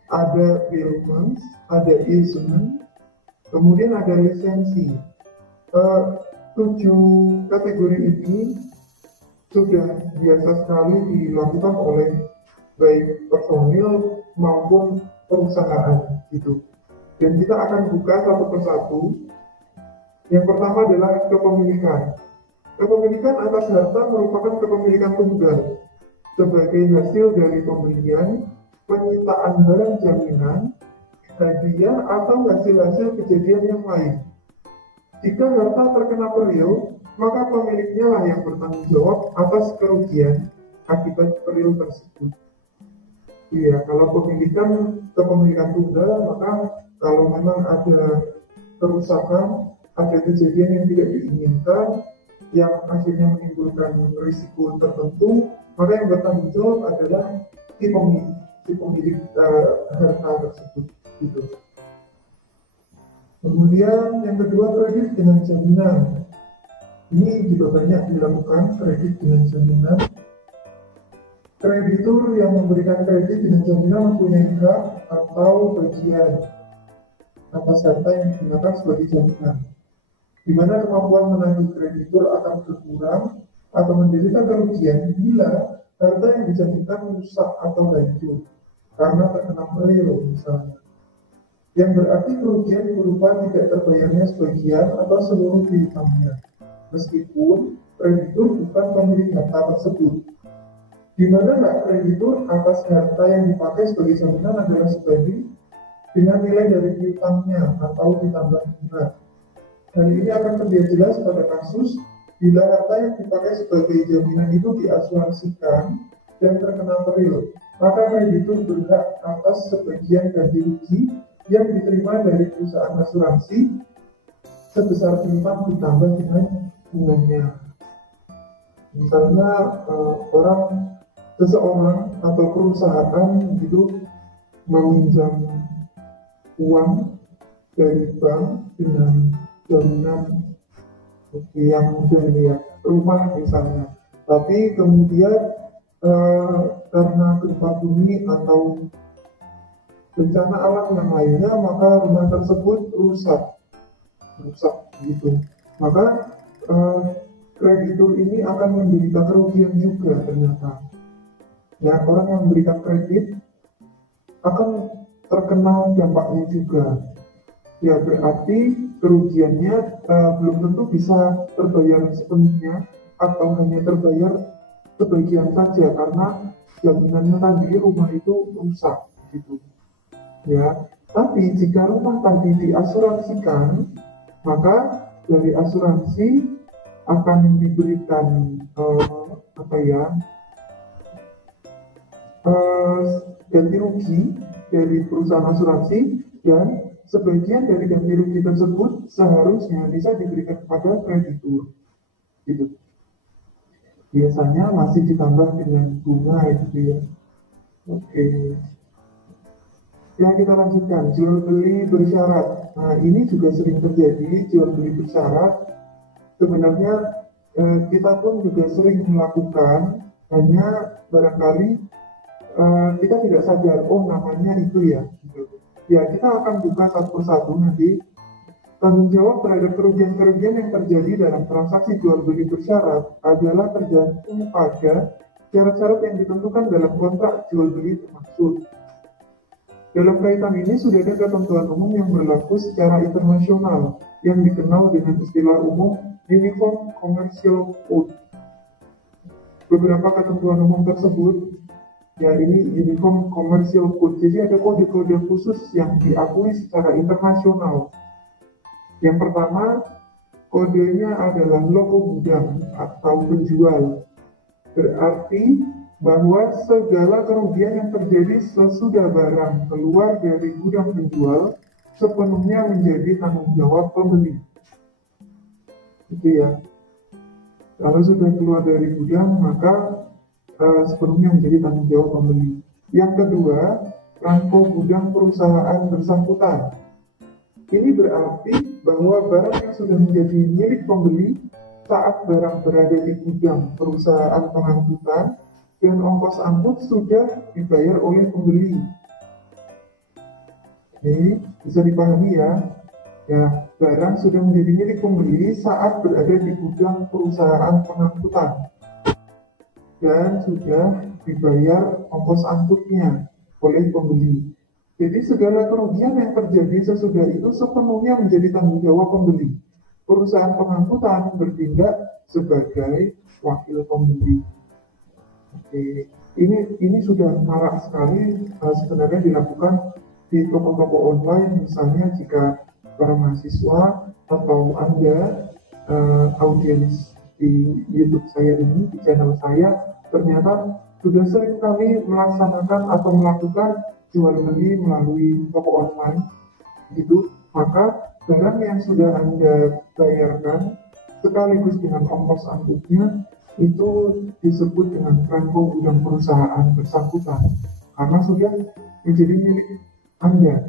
ada bailment, ada easement, kemudian ada lisensi. 7 kategori ini sudah biasa sekali dilakukan oleh baik personil maupun perusahaan gitu. Dan kita akan buka satu persatu. Yang pertama adalah kepemilikan. Kepemilikan atas harta merupakan kepemilikan tunggal sebagai hasil dari pembelian, penyitaan barang jaminan, hadiah atau hasil-hasil kejadian yang lain. Jika harta terkena peril, maka pemiliknya lah yang bertanggung jawab atas kerugian akibat peril tersebut. Iya, kalau kepemilikan tunggal, maka kalau memang ada kerusakan, ada kejadian yang tidak diinginkan, yang akhirnya menimbulkan risiko tertentu, maka yang bertanggung jawab adalah si pemilik harta tersebut. Gitu. Kemudian yang kedua, kredit dengan jaminan. Ini juga banyak dilakukan, kredit dengan jaminan. Kreditur yang memberikan kredit dengan jaminan mempunyai hak atau bagian atas harta yang digunakan sebagai jaminan, di mana kemampuan menagih kreditur akan berkurang atau menderita kerugian bila harta yang dijaminkan rusak atau hancur karena terkena peril misalnya. Yang berarti kerugian berupa tidak terbayarnya sebagian atau seluruh piutangnya. meskipun kreditur bukan pemilik harta tersebut. Di mana hak kreditur atas harta yang dipakai sebagai jaminan adalah subsidi dengan nilai dari piutangnya atau ditambah bunga. Hal ini akan terlihat jelas pada kasus bila harta yang dipakai sebagai jaminan itu diasuransikan dan terkena peril, maka kreditur berhak atas sebagian ganti rugi yang diterima dari perusahaan asuransi sebesar piutang ditambah dengan bunganya. Misalnya seseorang atau perusahaan gitu meminjam uang dari bank dengan jaminan yang mudah ya, rumah misalnya, tapi kemudian karena gempa bumi atau bencana alam yang lainnya, maka rumah tersebut rusak gitu. Maka kreditur ini akan menderita kerugian juga ternyata. Ya, orang yang memberikan kredit akan terkena dampaknya juga. Ya, berarti kerugiannya belum tentu bisa terbayar sepenuhnya atau hanya terbayar sebagian saja karena jaminannya tadi rumah itu rusak gitu. Ya, tapi jika rumah tadi diasuransikan, maka dari asuransi akan diberikan ganti rugi dari perusahaan asuransi, dan sebagian dari ganti rugi tersebut seharusnya bisa diberikan kepada kreditur gitu. Biasanya masih ditambah dengan bunga gitu ya. Oke. Ya, kita lanjutkan, jual beli bersyarat. Nah, ini juga sering terjadi, jual beli bersyarat. Sebenarnya kita pun juga sering melakukan, hanya barangkali kita tidak sadar, oh namanya itu ya gitu. Ya, kita akan buka satu persatu nanti. Tanggung jawab terhadap kerugian-kerugian yang terjadi dalam transaksi jual beli bersyarat adalah tergantung pada syarat-syarat yang ditentukan dalam kontrak jual beli termaksud. Dalam kaitan ini sudah ada ketentuan umum yang berlaku secara internasional yang dikenal dengan istilah umum Uniform Commercial Code. Beberapa ketentuan umum tersebut, ya ini Uniform Commercial Code, jadi ada kode-kode khusus yang diakui secara internasional. Yang pertama, kodenya adalah logo gudang atau penjual. Berarti bahwa segala kerugian yang terjadi sesudah barang keluar dari gudang penjual sepenuhnya menjadi tanggung jawab pembeli. Itu ya. Kalau sudah keluar dari gudang, maka sepenuhnya menjadi tanggung jawab pembeli. Yang kedua, rangko gudang perusahaan bersangkutan. Ini berarti bahwa barang yang sudah menjadi milik pembeli saat barang berada di gudang perusahaan pengangkutan dan ongkos angkut sudah dibayar oleh pembeli. Ini bisa dipahami ya. Ya, barang sudah menjadi milik pembeli saat berada di gudang perusahaan pengangkutan dan sudah dibayar ongkos angkutnya oleh pembeli. Jadi segala kerugian yang terjadi sesudah itu sepenuhnya menjadi tanggung jawab pembeli. Perusahaan pengangkutan bertindak sebagai wakil pembeli. Oke. Ini sudah marak sekali sebenarnya dilakukan di toko-toko online, misalnya jika para mahasiswa atau Anda audiens di YouTube saya ini, di channel saya, ternyata sudah sering kali melaksanakan atau melakukan jual beli melalui toko online gitu, maka barang yang sudah Anda bayarkan sekaligus dengan ongkos angkutnya itu disebut dengan rangko gudang perusahaan bersangkutan karena sudah menjadi milik Anda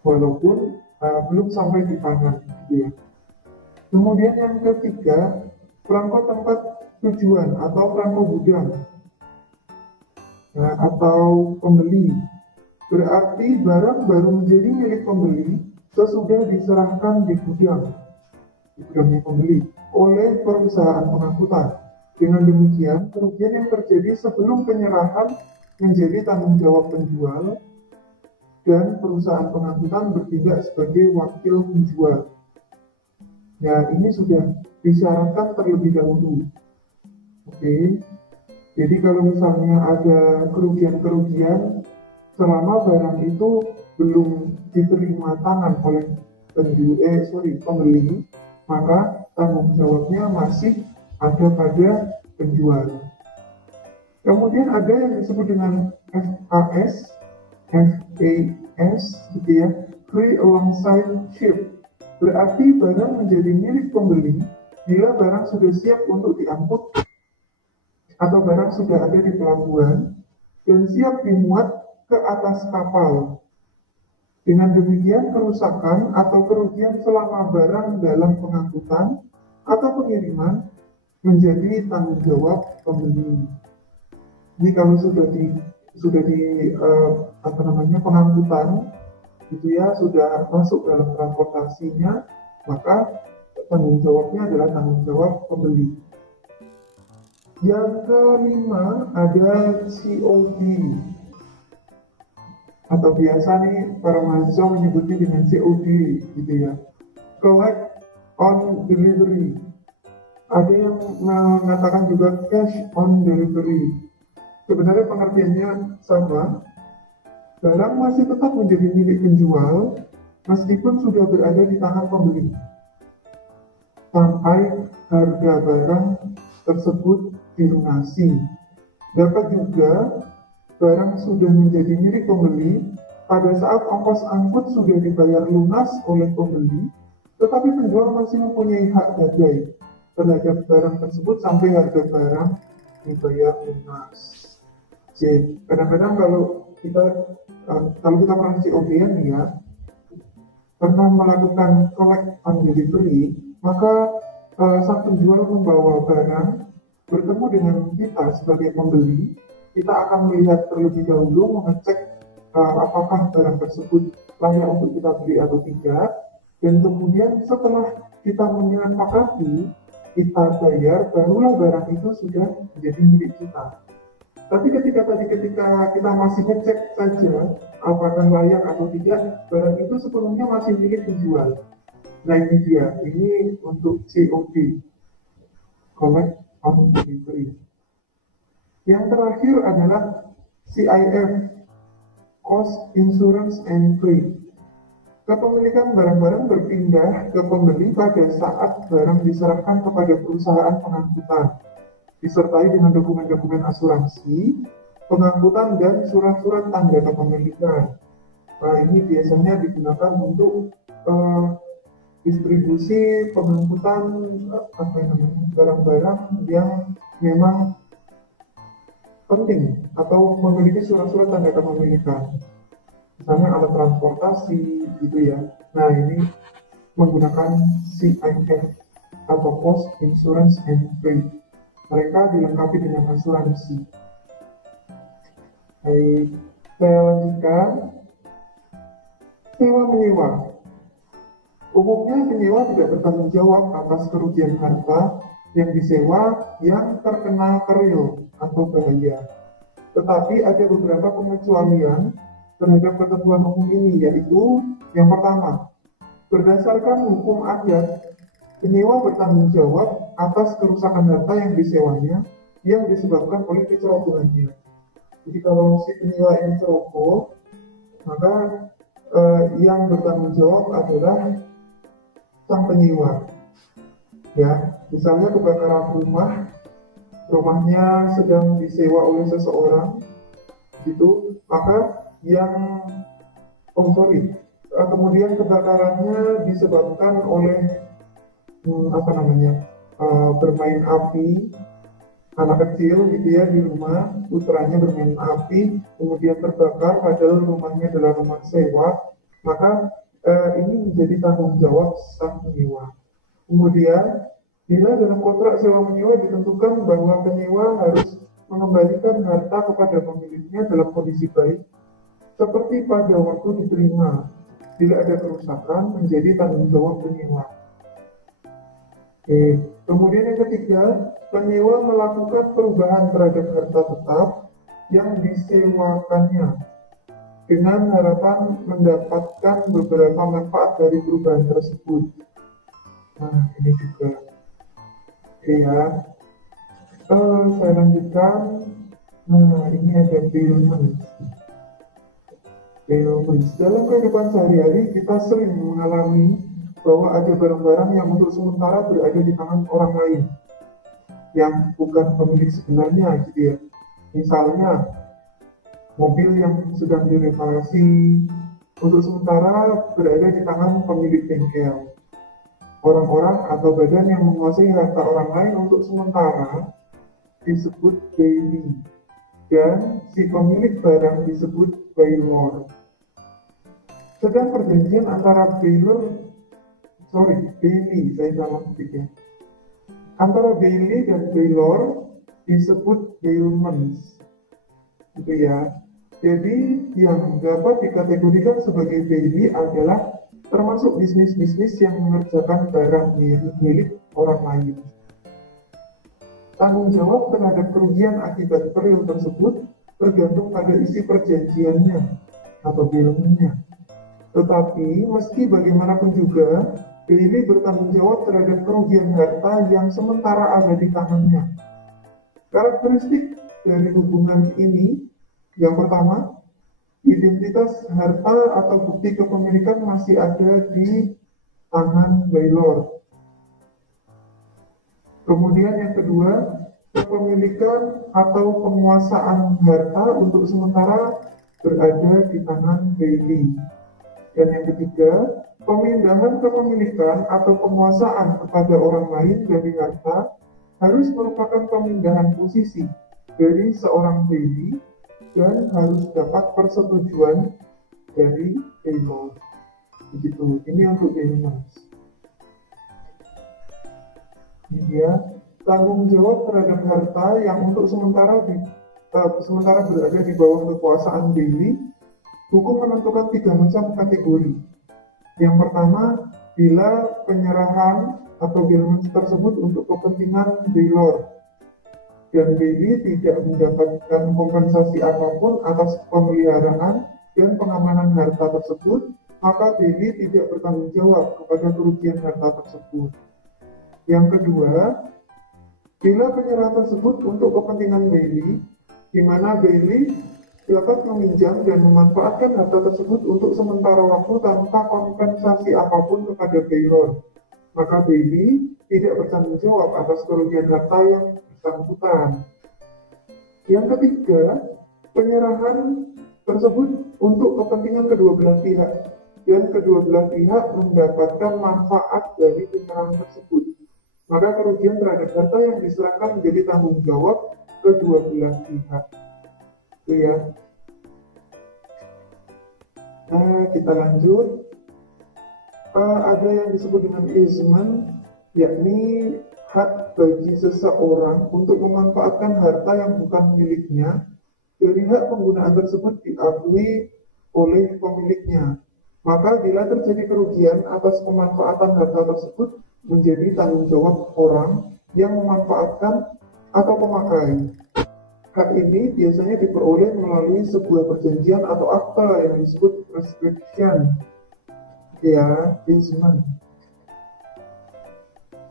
walaupun belum sampai di tangan gitu ya. Kemudian yang ketiga, perangko tempat tujuan atau perangko gudang atau pembeli. Berarti barang baru menjadi milik pembeli sesudah diserahkan di gudangnya pembeli oleh perusahaan pengangkutan. Dengan demikian, kerugian yang terjadi sebelum penyerahan menjadi tanggung jawab penjual dan perusahaan pengangkutan bertindak sebagai wakil penjual. Ya, ini sudah disyaratkan terlebih dahulu. Oke, jadi kalau misalnya ada kerugian-kerugian selama barang itu belum diterima tangan oleh pembeli, maka tanggung jawabnya masih ada pada penjual. Kemudian ada yang disebut dengan FAS, gitu ya, free alongside ship. Berarti barang menjadi milik pembeli bila barang sudah siap untuk diangkut atau barang sudah ada di pelabuhan dan siap dimuat ke atas kapal. Dengan demikian, kerusakan atau kerugian selama barang dalam pengangkutan atau pengiriman menjadi tanggung jawab pembeli. Ini kalau sudah di pengangkutan, gitu ya, sudah masuk dalam transportasinya, maka tanggung jawabnya adalah tanggung jawab pembeli. Yang kelima ada COD, atau biasa nih para mahasiswa menyebutnya dengan COD, gitu ya, collect on delivery. Ada yang mengatakan juga cash on delivery. Sebenarnya pengertiannya sama. Barang masih tetap menjadi milik penjual meskipun sudah berada di tangan pembeli sampai harga barang tersebut dilunasi. Dapat juga barang sudah menjadi milik pembeli pada saat ongkos angkut sudah dibayar lunas oleh pembeli, tetapi penjual masih mempunyai hak gadai terhadap barang tersebut sampai harga barang dibayar lunas. Jadi kadang-kadang kalau kita pernah COD-an ya, pernah melakukan collect on delivery, maka sang penjual membawa barang bertemu dengan kita sebagai pembeli. Kita akan melihat terlebih dahulu, mengecek apakah barang tersebut layak untuk kita beli atau tidak, dan kemudian setelah kita menyepakati, kita bayar, barulah barang itu sudah menjadi milik kita. Tapi ketika kita masih ngecek saja apakah layak atau tidak, barang itu sepenuhnya masih milik penjual. Nah ini dia, ini untuk COD, collect on delivery. Yang terakhir adalah CIF, cost, insurance, and freight. Kepemilikan barang-barang berpindah ke pembeli pada saat barang diserahkan kepada perusahaan pengangkutan, disertai dengan dokumen-dokumen asuransi, pengangkutan, dan surat-surat tanda kepemilikan. Nah, ini biasanya digunakan untuk distribusi pengangkutan barang-barang yang memang penting atau memiliki surat-surat tanda kepemilikan. Misalnya alat transportasi, gitu ya. Nah, ini menggunakan CIF atau Cost, Insurance, and Freight. Mereka dilengkapi dengan asuransi. Baik, saya lanjutkan. Sewa-menyewa. Umumnya penyewa tidak bertanggung jawab atas kerugian harta yang disewa yang terkena peril atau bahaya. Tetapi ada beberapa pengecualian terhadap ketentuan umum ini, yaitu yang pertama, berdasarkan hukum adat, penyewa bertanggung jawab atas kerusakan harta yang disewanya yang disebabkan oleh kecerobohannya. Jadi kalau si penyewa ini ceroboh, maka yang bertanggung jawab adalah sang penyewa. Ya, misalnya kebakaran rumahnya sedang disewa oleh seseorang, gitu, maka kemudian kebakarannya disebabkan oleh bermain api, anak kecil gitu ya di rumah, putranya bermain api, kemudian terbakar padahal rumahnya adalah rumah sewa, maka ini menjadi tanggung jawab sang penyewa. Kemudian bila dalam kontrak sewa menyewa ditentukan bahwa penyewa harus mengembalikan harta kepada pemiliknya dalam kondisi baik, seperti pada waktu diterima. Bila ada kerusakan, menjadi tanggung jawab penyewa. Kemudian yang ketiga, penyewa melakukan perubahan terhadap harta tetap yang disewakannya dengan harapan mendapatkan beberapa manfaat dari perubahan tersebut. Nah, ini juga Oke ya. Saya lanjutkan. Nah, ini ada bailment. Dalam kehidupan sehari-hari kita sering mengalami bahwa ada barang-barang yang untuk sementara berada di tangan orang lain yang bukan pemilik sebenarnya gitu ya. Misalnya mobil yang sedang direparasi untuk sementara berada di tangan pemilik bengkel. Orang-orang atau badan yang menguasai harta orang lain untuk sementara disebut bailey dan si pemilik barang disebut bailor. Sedang perjanjian antara bailey, saya salah ketik ya. Antara bailey dan bailor disebut bailments, gitu ya. Jadi yang dapat dikategorikan sebagai bailey adalah termasuk bisnis-bisnis yang mengerjakan barang milik orang lain. Tanggung jawab terhadap kerugian akibat peril tersebut tergantung pada isi perjanjiannya atau bailmentnya. Tetapi meski bagaimanapun juga, bailey bertanggung jawab terhadap kerugian harta yang sementara ada di tangannya. Karakteristik dari hubungan ini, yang pertama, identitas harta atau bukti kepemilikan masih ada di tangan bailor. Kemudian yang kedua, kepemilikan atau penguasaan harta untuk sementara berada di tangan bailey. Dan yang ketiga, pemindahan kepemilikan atau penguasaan kepada orang lain dari harta harus merupakan pemindahan posisi dari seorang bailey dan harus dapat persetujuan dari bailor. Begitu. Ini untuk bailments. Ini dia tanggung jawab terhadap harta yang untuk sementara berada di bawah kekuasaan bailey. Hukum menentukan 3 macam kategori. Yang pertama, bila penyerahan atau bailment tersebut untuk kepentingan bailor dan bailey tidak mendapatkan kompensasi apapun atas pemeliharaan dan pengamanan harta tersebut, maka bailey tidak bertanggung jawab kepada kerugian harta tersebut. Yang kedua, bila penyerahan tersebut untuk kepentingan bailey, di mana bailey dapat meminjam dan memanfaatkan harta tersebut untuk sementara waktu tanpa kompensasi apapun kepada bailor, maka bailey tidak bertanggung jawab atas kerugian harta yang bersangkutan. Yang ketiga, penyerahan tersebut untuk kepentingan kedua belah pihak dan kedua belah pihak mendapatkan manfaat dari penyerahan tersebut, maka kerugian terhadap harta yang diserahkan menjadi tanggung jawab kedua belah pihak. Itu ya. Nah, kita lanjut. Ada yang disebut dengan easement, yakni hak bagi seseorang untuk memanfaatkan harta yang bukan miliknya dari hak penggunaan tersebut diakui oleh pemiliknya. Maka bila terjadi kerugian atas pemanfaatan harta tersebut menjadi tanggung jawab orang yang memanfaatkan atau pemakai. Hak ini biasanya diperoleh melalui sebuah perjanjian atau akta yang disebut prescription, ya, easement.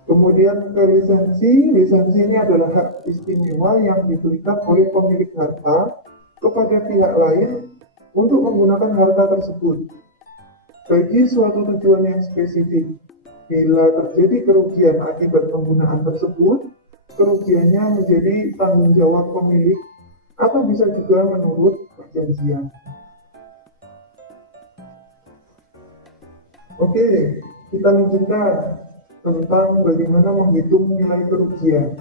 Kemudian ke lisensi ini adalah hak istimewa yang diberikan oleh pemilik harta kepada pihak lain untuk menggunakan harta tersebut bagi suatu tujuan yang spesifik. Bila terjadi kerugian akibat penggunaan tersebut, kerugiannya menjadi tanggung jawab pemilik atau bisa juga menurut perjanjian. Oke, kita lanjutkan tentang bagaimana menghitung nilai kerugian.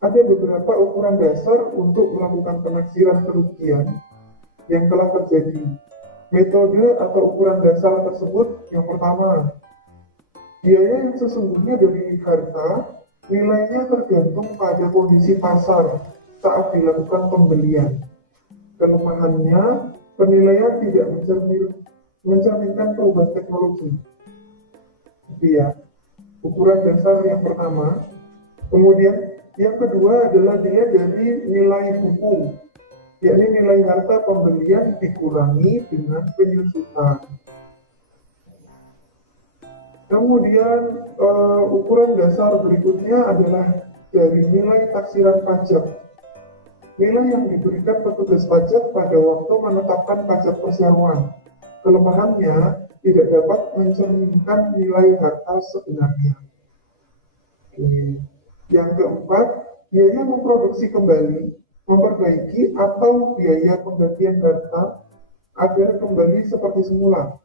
Ada beberapa ukuran dasar untuk melakukan penaksiran kerugian yang telah terjadi. Metode atau ukuran dasar tersebut yang pertama, biaya yang sesungguhnya dari harta nilainya tergantung pada kondisi pasar saat dilakukan pembelian. Kelemahannya, penilaian tidak mencerminkan perubahan teknologi. Itu ya, ukuran dasar yang pertama. Kemudian yang kedua adalah dilihat dari nilai buku, yakni nilai harta pembelian dikurangi dengan penyusutan. Kemudian ukuran dasar berikutnya adalah dari nilai taksiran pajak. Nilai yang diberikan petugas pajak pada waktu menetapkan pajak perseroan. Kelemahannya tidak dapat mencerminkan nilai harta sebenarnya. Oke. Yang keempat, biaya memproduksi kembali, memperbaiki atau biaya penggantian harta agar kembali seperti semula.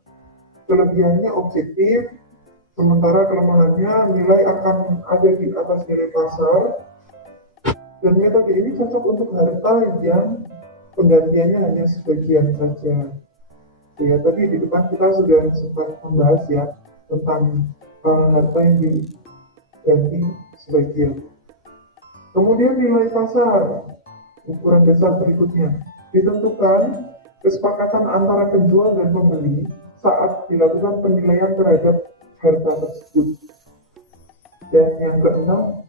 Kelebihannya objektif, sementara kelemahannya nilai akan ada di atas nilai pasar. Dan metode ini cocok untuk harta yang penggantiannya hanya sebagian saja. Ya, tadi di depan kita sudah sempat membahas ya tentang harta yang diganti sebagian. Kemudian nilai pasar, ukuran dasar berikutnya, ditentukan kesepakatan antara penjual dan pembeli saat dilakukan penilaian terhadap harta tersebut. Dan yang keenam,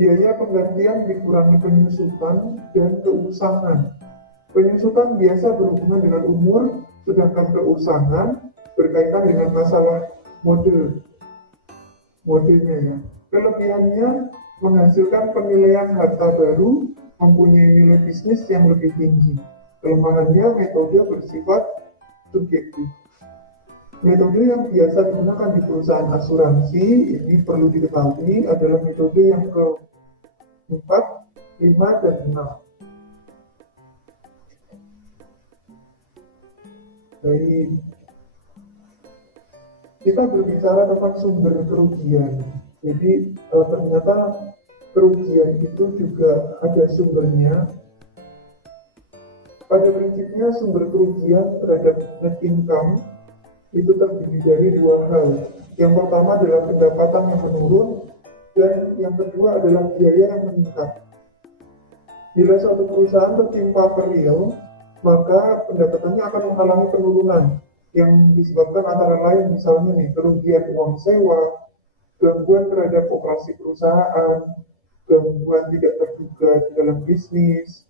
biaya penggantian dikurangi penyusutan dan keusangan. Penyusutan biasa berhubungan dengan umur, sedangkan keusangan berkaitan dengan masalah modenya ya. Kelebihannya menghasilkan penilaian harta baru, mempunyai nilai bisnis yang lebih tinggi. Kelemahannya metode bersifat subjektif. Metode yang biasa digunakan di perusahaan asuransi ini perlu diketahui adalah metode yang ke-4, 5, dan 6. Baik, kita berbicara tentang sumber kerugian. Jadi ternyata kerugian itu juga ada sumbernya. Pada prinsipnya sumber kerugian terhadap net income itu terdiri dari dua hal. Yang pertama adalah pendapatan yang menurun, dan yang kedua adalah biaya yang meningkat. Bila suatu perusahaan tertimpa peril, maka pendapatannya akan menghalangi penurunan yang disebabkan antara lain misalnya nih kerugian uang sewa, gangguan terhadap operasi perusahaan, gangguan tidak terduga di dalam bisnis,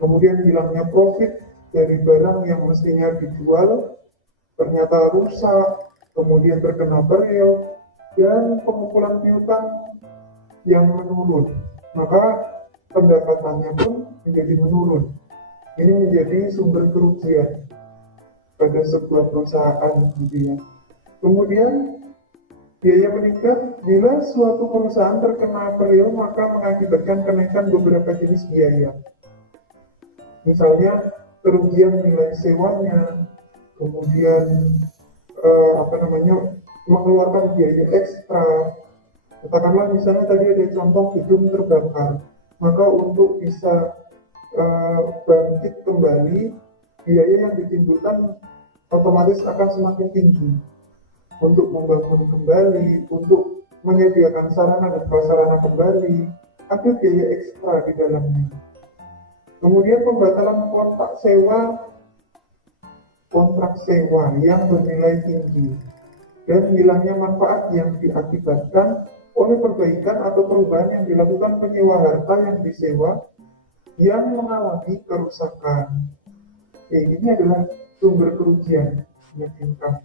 kemudian hilangnya profit dari barang yang mestinya dijual ternyata rusak, kemudian terkena peril, dan pengumpulan piutang yang menurun, maka pendapatannya pun menjadi menurun. Ini menjadi sumber kerugian pada sebuah perusahaan gitu ya. Kemudian biaya meningkat bila suatu perusahaan terkena peril, maka mengakibatkan kenaikan beberapa jenis biaya. Misalnya kerugian nilai sewanya, kemudian mengeluarkan biaya ekstra. Katakanlah misalnya tadi ada contoh gedung terbakar, maka untuk bisa bangkit kembali, biaya yang ditimbulkan otomatis akan semakin tinggi untuk membangun kembali, untuk menyediakan sarana dan prasarana kembali, ada biaya ekstra di dalamnya. Kemudian pembatalan kontrak sewa yang bernilai tinggi, dan hilangnya manfaat yang diakibatkan oleh perbaikan atau perubahan yang dilakukan penyewa harta yang disewa yang mengalami kerusakan. Oke, ini adalah sumber kerugian net income.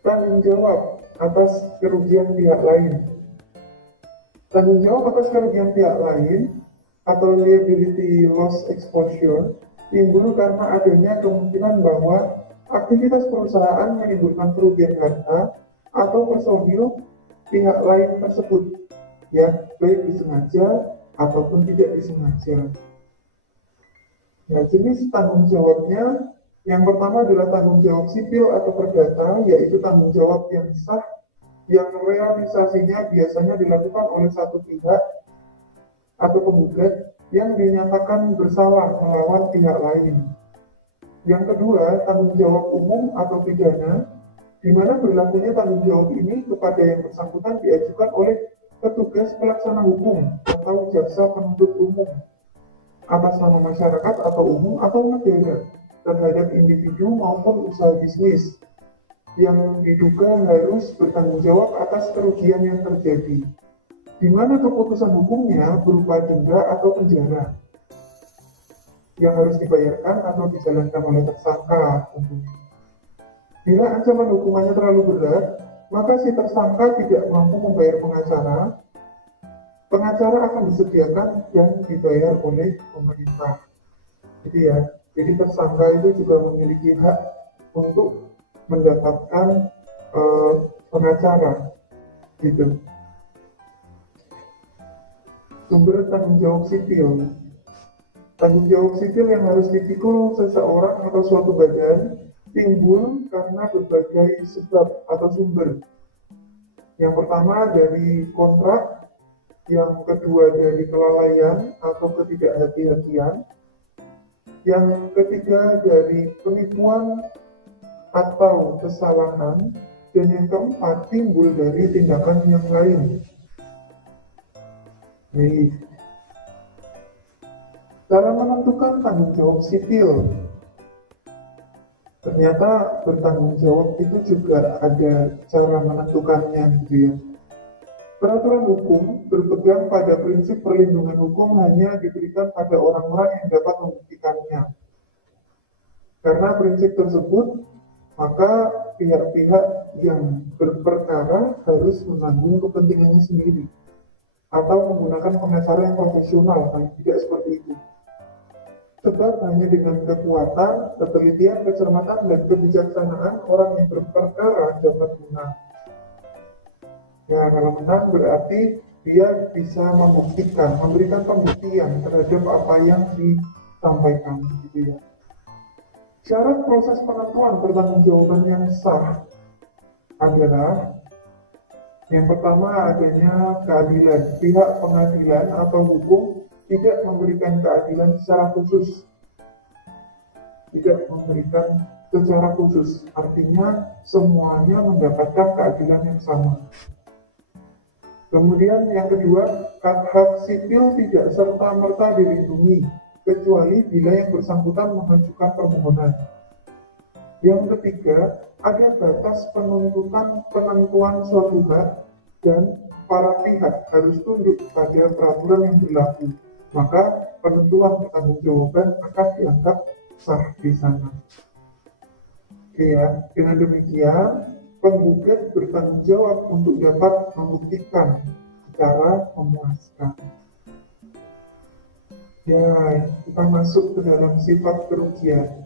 Tanggung jawab atas kerugian pihak lain. Tanggung jawab atas kerugian pihak lain atau liability loss exposure timbul karena adanya kemungkinan bahwa aktivitas perusahaan menimbulkan kerugian harta atau personil pihak lain tersebut, ya, baik disengaja ataupun tidak disengaja. Nah, jenis tanggung jawabnya yang pertama adalah tanggung jawab sipil atau perdata, yaitu tanggung jawab yang sah yang realisasinya biasanya dilakukan oleh satu pihak atau penggugat yang dinyatakan bersalah melawan pihak lain. Yang kedua, tanggung jawab umum atau pidana, di mana berlakunya tanggung jawab ini kepada yang bersangkutan diajukan oleh petugas pelaksana hukum atau jaksa penuntut umum atas nama masyarakat atau umum atau negara terhadap individu maupun usaha bisnis yang diduga harus bertanggung jawab atas kerugian yang terjadi, di mana keputusan hukumnya berupa denda atau penjara yang harus dibayarkan atau dijalankan oleh tersangka. Bila ancaman hukumannya terlalu berat, maka si tersangka tidak mampu membayar pengacara. Pengacara akan disediakan yang dibayar oleh pemerintah. Jadi tersangka itu juga memiliki hak untuk mendapatkan pengacara, gitu. Sumber tanggung jawab sipil. Tanggung jawab sipil yang harus dipikul seseorang atau suatu badan timbul karena berbagai sebab atau sumber. Yang pertama dari kontrak, yang kedua dari kelalaian atau ketidakhati-hatian, yang ketiga dari penipuan atau kesalahan, dan yang keempat timbul dari tindakan yang lain. Baik. Cara menentukan tanggung jawab sipil. Ternyata bertanggung jawab itu juga ada cara menentukannya, gitu ya. Peraturan hukum berpegang pada prinsip perlindungan hukum hanya diberikan pada orang-orang yang dapat membuktikannya. Karena prinsip tersebut, maka pihak-pihak yang berperkara harus menanggung kepentingannya sendiri atau menggunakan pengacara yang profesional, kan? Tidak seperti itu. Sebab hanya dengan kekuatan, ketelitian, kecermatan, dan kebijaksanaan orang yang berperkara dapat menang. Ya, kalau menang berarti dia bisa membuktikan, memberikan pembuktian terhadap apa yang disampaikan, gitu ya. Syarat proses penentuan pertanggungjawaban yang sah adalah yang pertama adanya keadilan. Pihak pengadilan atau hukum tidak memberikan keadilan secara khusus. Tidak memberikan secara khusus, artinya semuanya mendapatkan keadilan yang sama. Kemudian yang kedua, hak sipil tidak serta-merta dilindungi, kecuali bila yang bersangkutan mengajukan permohonan. Yang ketiga, ada batas penentuan suatu hak dan para pihak harus tunduk pada peraturan yang berlaku. Maka penentuan pertanggungjawaban akan dianggap sah di sana. Oke ya, dengan demikian penggugat bertanggung jawab untuk dapat membuktikan secara memuaskan. Ya, kita masuk ke dalam sifat kerugian.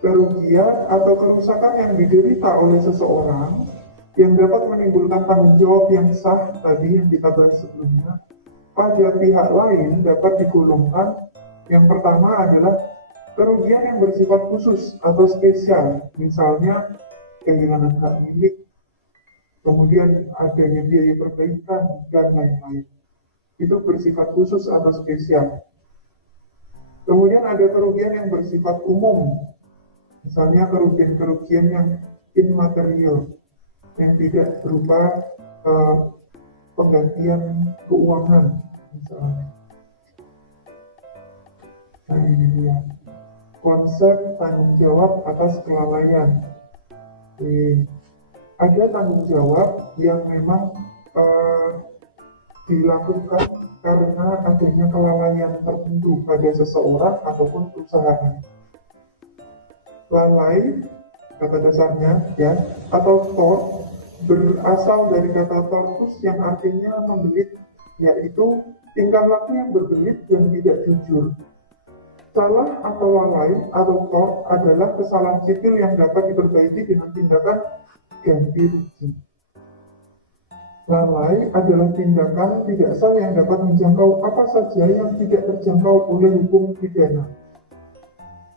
Kerugian atau kerusakan yang diderita oleh seseorang yang dapat menimbulkan tanggung jawab yang sah tadi yang kita bahas sebelumnya pada pihak lain dapat digolongkan. Yang pertama adalah kerugian yang bersifat khusus atau spesial, misalnya kehilangan hak milik, kemudian adanya biaya perbaikan, dan lain-lain. Itu bersifat khusus atau spesial. Kemudian ada kerugian yang bersifat umum, misalnya kerugian-kerugian yang immaterial, yang tidak berupa penggantian keuangan, misalnya. Nah, ini dia konsep tanggung jawab atas kelalaian. Ada tanggung jawab yang memang dilakukan karena adanya kelalaian tertentu pada seseorang ataupun perusahaan. Lalai, kata dasarnya ya, atau tort berasal dari kata tortus yang artinya membelit, yaitu tingkah laku yang berbelit dan tidak jujur. Salah atau lalai atau tort adalah kesalahan sipil yang dapat diperbaiki dengan tindakan ganti rugi. Lalai adalah tindakan tidak sah yang dapat menjangkau apa saja yang tidak terjangkau oleh hukum pidana.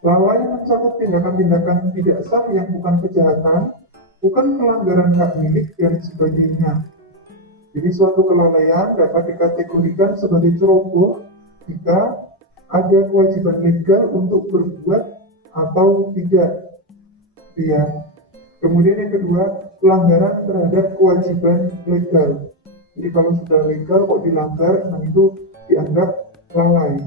Lalai mencakup tindakan-tindakan tidak sah yang bukan kejahatan, bukan pelanggaran hak milik, dan sebagainya. Jadi suatu kelalaian dapat dikategorikan sebagai ceroboh jika ada kewajiban legal untuk berbuat atau tidak. Ya. Kemudian yang kedua, pelanggaran terhadap kewajiban legal. Jadi kalau sudah legal kok dilanggar, nah itu dianggap lalai.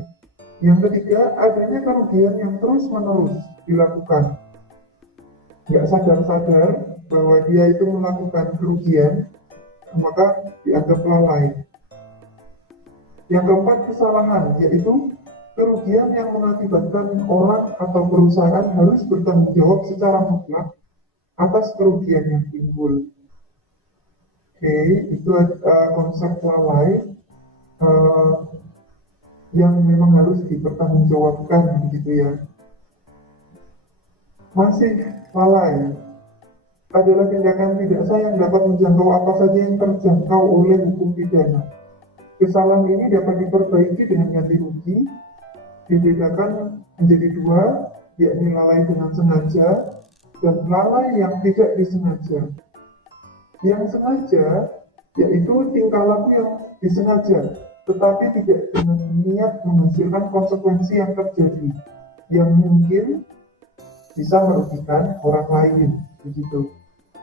Yang ketiga, adanya kerugian yang terus-menerus dilakukan. Nggak sadar-sadar bahwa dia itu melakukan kerugian, maka dianggap lalai. Yang keempat, kesalahan, yaitu kerugian yang mengakibatkan orang atau perusahaan harus bertanggung jawab secara mutlak atas kerugian yang timbul. Oke, itu konsep lalai yang memang harus dipertanggungjawabkan gitu ya. Masih lalai adalah tindakan tidak sah yang dapat menjangkau apa saja yang terjangkau oleh hukum pidana. Kesalahan ini dapat diperbaiki dengan ganti rugi, dibedakan menjadi dua, yakni lalai dengan sengaja dan lalai yang tidak disengaja. Yang sengaja yaitu tingkah laku yang disengaja, tetapi tidak dengan niat menghasilkan konsekuensi yang terjadi, yang mungkin bisa merugikan orang lain, begitu.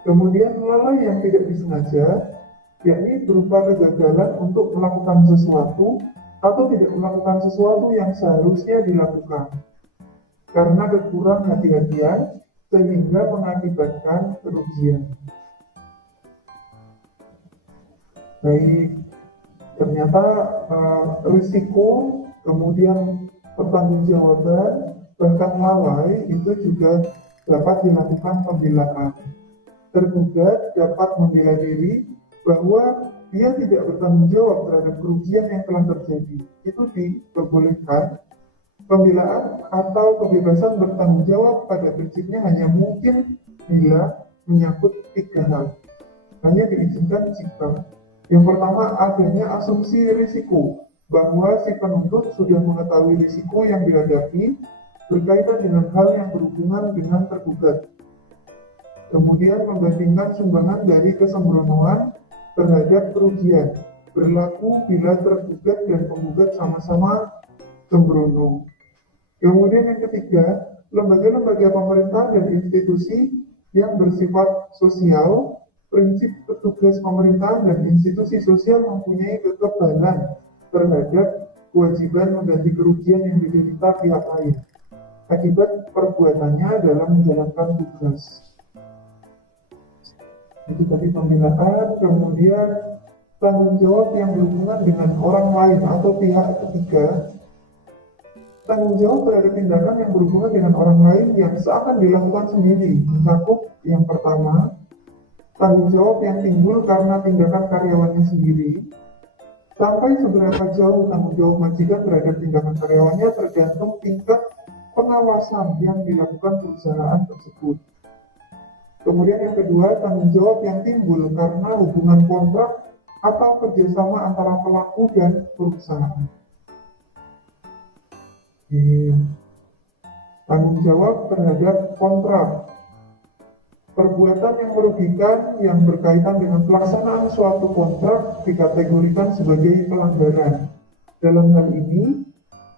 Kemudian lalai yang tidak disengaja, yakni berupa kegagalan untuk melakukan sesuatu atau tidak melakukan sesuatu yang seharusnya dilakukan karena kekurang hati-hatian sehingga mengakibatkan kerugian. Baik, ternyata risiko, kemudian pertanggungjawaban, bahkan lalai itu juga dapat dilakukan pembelaan. Tergugat dapat membela diri bahwa dia tidak bertanggung jawab terhadap kerugian yang telah terjadi. Itu diperbolehkan. Pembelaan atau kebebasan bertanggung jawab pada prinsipnya hanya mungkin bila menyangkut tiga hal. Hanya diizinkan jika yang pertama adanya asumsi risiko, bahwa si penuntut sudah mengetahui risiko yang dihadapi berkaitan dengan hal yang berhubungan dengan tergugat. Kemudian membandingkan sumbangan dari kesembronoan terhadap kerugian, berlaku bila tergugat dan penggugat sama-sama sembrono. Kemudian yang ketiga, lembaga-lembaga pemerintah dan institusi yang bersifat sosial, prinsip petugas pemerintah dan institusi sosial mempunyai kekebalan terhadap kewajiban mengganti kerugian yang diderita pihak lain akibat perbuatannya dalam menjalankan tugas. Itu tadi pembelaan. Kemudian tanggung jawab yang berhubungan dengan orang lain atau pihak ketiga. Tanggung jawab terhadap tindakan yang berhubungan dengan orang lain yang seakan dilakukan sendiri mencakup yang pertama, tanggung jawab yang timbul karena tindakan karyawannya sendiri. Sampai seberapa jauh tanggung jawab majikan terhadap tindakan karyawannya tergantung tingkat pengawasan yang dilakukan perusahaan tersebut. Kemudian yang kedua, tanggung jawab yang timbul karena hubungan kontrak atau kerjasama antara pelaku dan perusahaan. Tanggung jawab terhadap kontrak. Perbuatan yang merugikan yang berkaitan dengan pelaksanaan suatu kontrak dikategorikan sebagai pelanggaran. Dalam hal ini,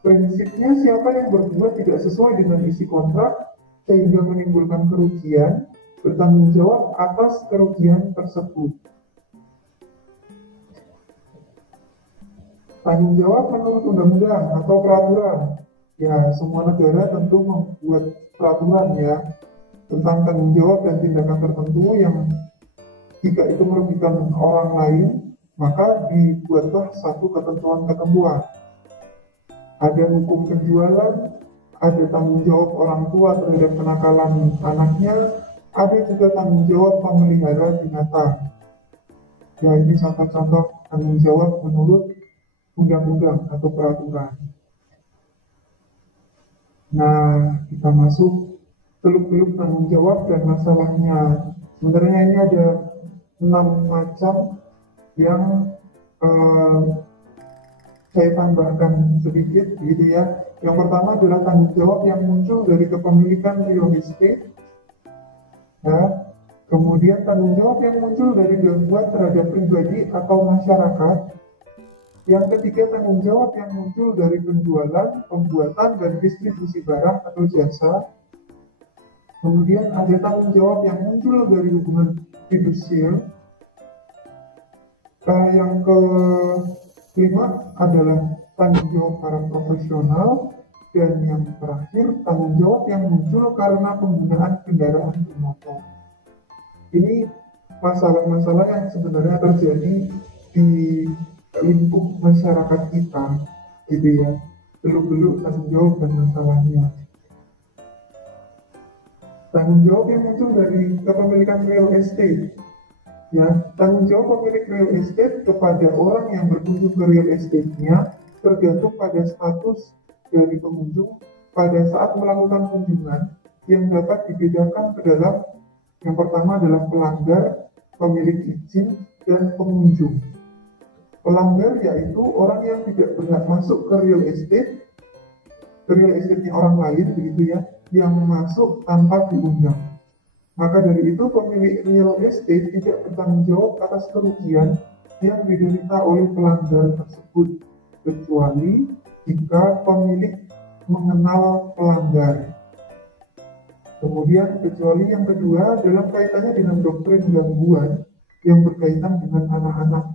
prinsipnya siapa yang berbuat tidak sesuai dengan isi kontrak sehingga menimbulkan kerugian, bertanggung jawab atas kerugian tersebut. Tanggung jawab menurut undang-undang atau peraturan. Ya, semua negara tentu membuat peraturan ya tentang tanggung jawab dan tindakan tertentu yang jika itu merugikan orang lain, maka dibuatlah satu ketentuan-ketentuan. Ada hukum penjualan, ada tanggung jawab orang tua terhadap kenakalan anaknya, ada juga tanggung jawab pemelihara binatang. Ya, ini contoh-contoh tanggung jawab menurut undang-undang atau peraturan. Nah, kita masuk seluk-beluk tanggung jawab dan masalahnya. Sebenarnya ini ada 6 macam yang saya tambahkan sedikit gitu ya. Yang pertama adalah tanggung jawab yang muncul dari kepemilikan real estate. Ya. Kemudian tanggung jawab yang muncul dari gangguan terhadap pribadi atau masyarakat. Yang ketiga, tanggung jawab yang muncul dari penjualan, pembuatan, dan distribusi barang atau jasa. Kemudian ada tanggung jawab yang muncul dari hubungan fidusial. Yang kelima adalah tanggung jawab para profesional. Dan yang terakhir, tanggung jawab yang muncul karena penggunaan kendaraan bermotor. Ini masalah-masalah yang sebenarnya terjadi di lingkup masyarakat kita, gitu ya. Beluk-beluk tanggung jawab dan masalahnya. Tanggung jawab yang muncul dari kepemilikan real estate. Ya, tanggung jawab pemilik real estate kepada orang yang berkunjung ke real estate-nya tergantung pada status dari pengunjung pada saat melakukan kunjungan yang dapat dibedakan ke dalam yang pertama adalah pelanggar, pemilik izin, dan pengunjung. Pelanggar yaitu orang yang tidak berhak masuk ke real estate-nya orang lain begitu ya, yang masuk tanpa diundang. Maka dari itu pemilik real estate tidak bertanggung jawab atas kerugian yang diderita oleh pelanggar tersebut, kecuali jika pemilik mengenal pelanggar. Kemudian kecuali yang kedua dalam kaitannya dengan doktrin gangguan yang berkaitan dengan anak-anak.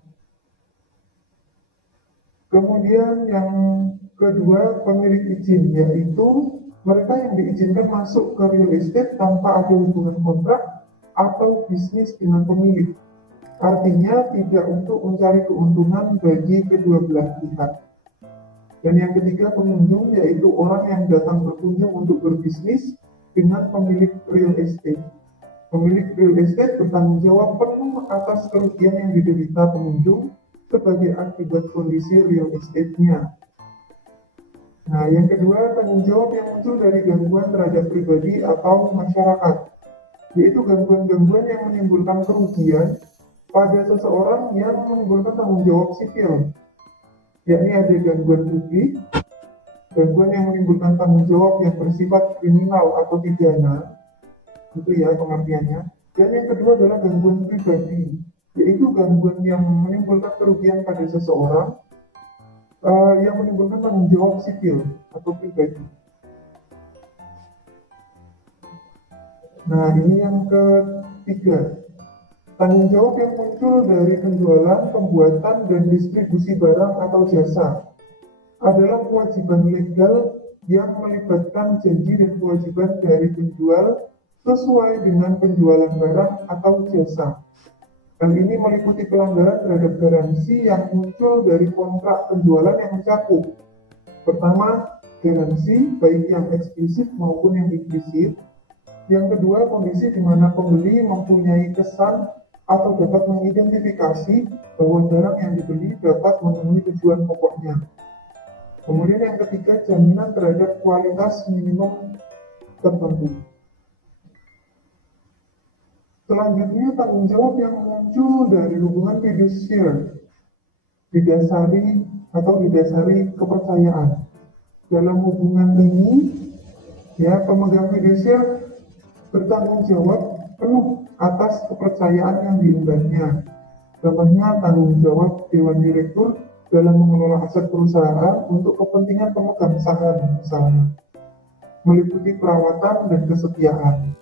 Kemudian yang kedua pemilik izin, yaitu mereka yang diizinkan masuk ke real estate tanpa ada hubungan kontrak atau bisnis dengan pemilik. Artinya tidak untuk mencari keuntungan bagi kedua belah pihak. Dan yang ketiga pengunjung, yaitu orang yang datang berkunjung untuk berbisnis dengan pemilik real estate. Pemilik real estate bertanggung jawab penuh atas kerugian yang diderita pengunjung sebagai akibat kondisi real estate-nya. Nah, yang kedua, tanggung jawab yang muncul dari gangguan terhadap pribadi atau masyarakat, yaitu gangguan-gangguan yang menimbulkan kerugian pada seseorang yang menimbulkan tanggung jawab sipil, yakni ada gangguan publik, gangguan yang menimbulkan tanggung jawab yang bersifat kriminal atau pidana, itu ya pengertiannya. Dan yang kedua adalah gangguan pribadi, yaitu gangguan yang menimbulkan kerugian pada seseorang, yang menimbulkan tanggung jawab sipil atau pribadi. Nah, ini yang ketiga. Tanggung jawab yang muncul dari penjualan, pembuatan, dan distribusi barang atau jasa adalah kewajiban legal yang melibatkan janji dan kewajiban dari penjual sesuai dengan penjualan barang atau jasa. Hal ini meliputi pelanggaran terhadap garansi yang muncul dari kontrak penjualan yang mencakup. Pertama, garansi baik yang eksplisit maupun yang implisit. Yang kedua, kondisi di mana pembeli mempunyai kesan atau dapat mengidentifikasi bahwa barang yang dibeli dapat memenuhi tujuan pokoknya. Kemudian yang ketiga, jaminan terhadap kualitas minimum tertentu. Selanjutnya, tanggung jawab yang muncul dari hubungan fiduciar didasari kepercayaan. Dalam hubungan ini, ya, pemegang fiduciar bertanggung jawab penuh atas kepercayaan yang diembannya. Contohnya tanggung jawab Dewan Direktur dalam mengelola aset perusahaan untuk kepentingan pemegang saham misalnya, meliputi perawatan dan kesetiaan.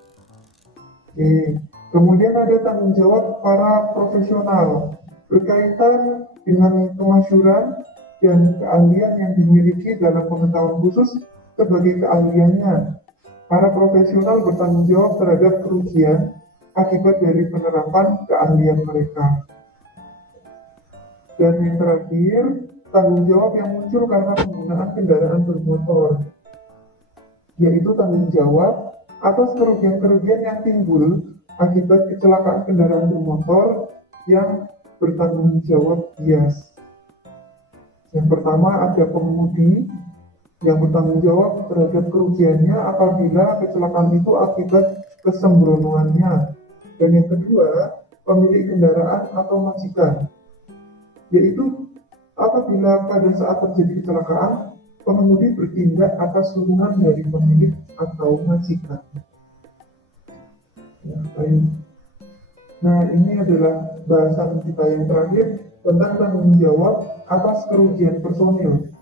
Kemudian ada tanggung jawab para profesional berkaitan dengan kemasyhuran dan keahlian yang dimiliki dalam pengetahuan khusus sebagai keahliannya. Para profesional bertanggung jawab terhadap kerugian akibat dari penerapan keahlian mereka. Dan yang terakhir, tanggung jawab yang muncul karena penggunaan kendaraan bermotor, yaitu tanggung jawab atas kerugian-kerugian yang timbul akibat kecelakaan kendaraan bermotor yang bertanggung jawab bias. Yang pertama ada pengemudi yang bertanggung jawab terhadap kerugiannya apabila kecelakaan itu akibat kesembronoannya. Dan yang kedua, pemilik kendaraan atau majikan, yaitu apabila pada saat terjadi kecelakaan, pengemudi bertindak atas suruhan dari pemilik atau majikan. Ya, baik. Nah, ini adalah bahasan kita yang terakhir tentang tanggung jawab atas kerugian personil.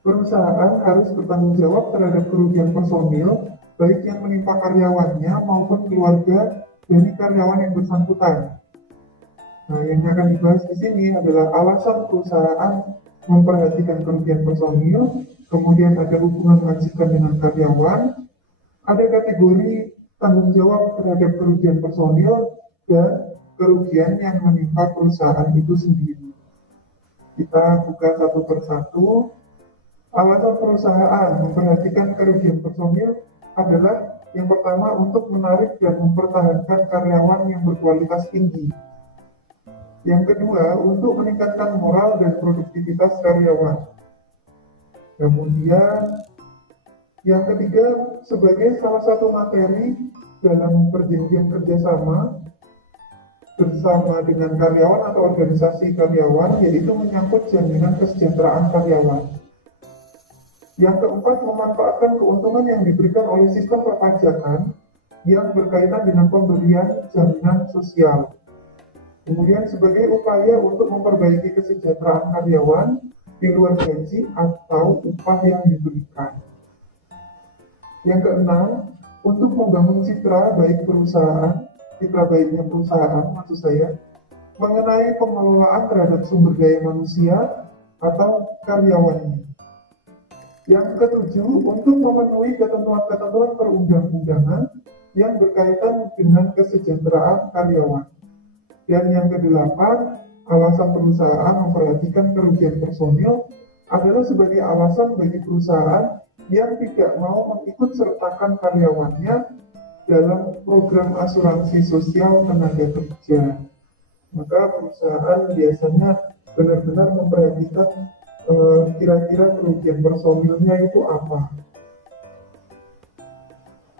Perusahaan harus bertanggung jawab terhadap kerugian personil, baik yang menimpa karyawannya maupun keluarga dari karyawan yang bersangkutan. Nah, yang akan dibahas di sini adalah alasan perusahaan memperhatikan kerugian personil, kemudian ada hubungan majikan dengan karyawan, ada kategori tanggung jawab terhadap kerugian personil, dan kerugian yang menimpa perusahaan itu sendiri. Kita buka satu persatu. Alasan perusahaan memperhatikan kerugian personil adalah Yang pertama, untuk menarik dan mempertahankan karyawan yang berkualitas tinggi. Yang kedua, untuk meningkatkan moral dan produktivitas karyawan. Kemudian, yang ketiga, sebagai salah satu materi dalam perjanjian kerjasama bersama dengan karyawan atau organisasi karyawan, yaitu menyangkut jaminan kesejahteraan karyawan. Yang keempat, memanfaatkan keuntungan yang diberikan oleh sistem perpajakan yang berkaitan dengan pemberian jaminan sosial. Kemudian sebagai upaya untuk memperbaiki kesejahteraan karyawan di luar gaji atau upah yang diberikan. Yang keenam, untuk membangun citra baik perusahaan, citra baiknya perusahaan maksud saya, mengenai pengelolaan terhadap sumber daya manusia atau karyawannya. Yang ketujuh, untuk memenuhi ketentuan-ketentuan perundang-undangan yang berkaitan dengan kesejahteraan karyawan. Dan yang kedelapan, alasan perusahaan memperhatikan kerugian personil adalah sebagai alasan bagi perusahaan yang tidak mau mengikut sertakan karyawannya dalam program asuransi sosial tenaga kerja. Maka perusahaan biasanya benar-benar memperhatikan kira-kira kerugian personilnya itu apa.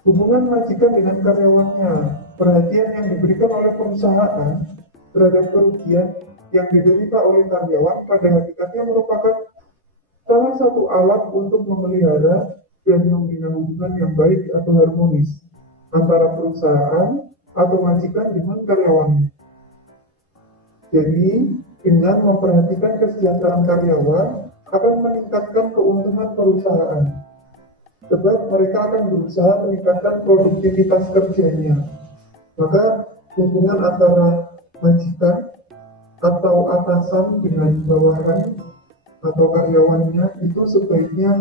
Hubungan majikan dengan karyawannya, perhatian yang diberikan oleh perusahaan terhadap kerugian yang diderita oleh karyawan pada hakikatnya merupakan salah satu alat untuk memelihara dan membina hubungan yang baik atau harmonis antara perusahaan atau majikan dengan karyawannya. Jadi, dengan memperhatikan kesejahteraan karyawan akan meningkatkan keuntungan perusahaan. Sebab mereka akan berusaha meningkatkan produktivitas kerjanya. Maka hubungan antara majikan atau atasan dengan bawahan atau karyawannya itu sebaiknya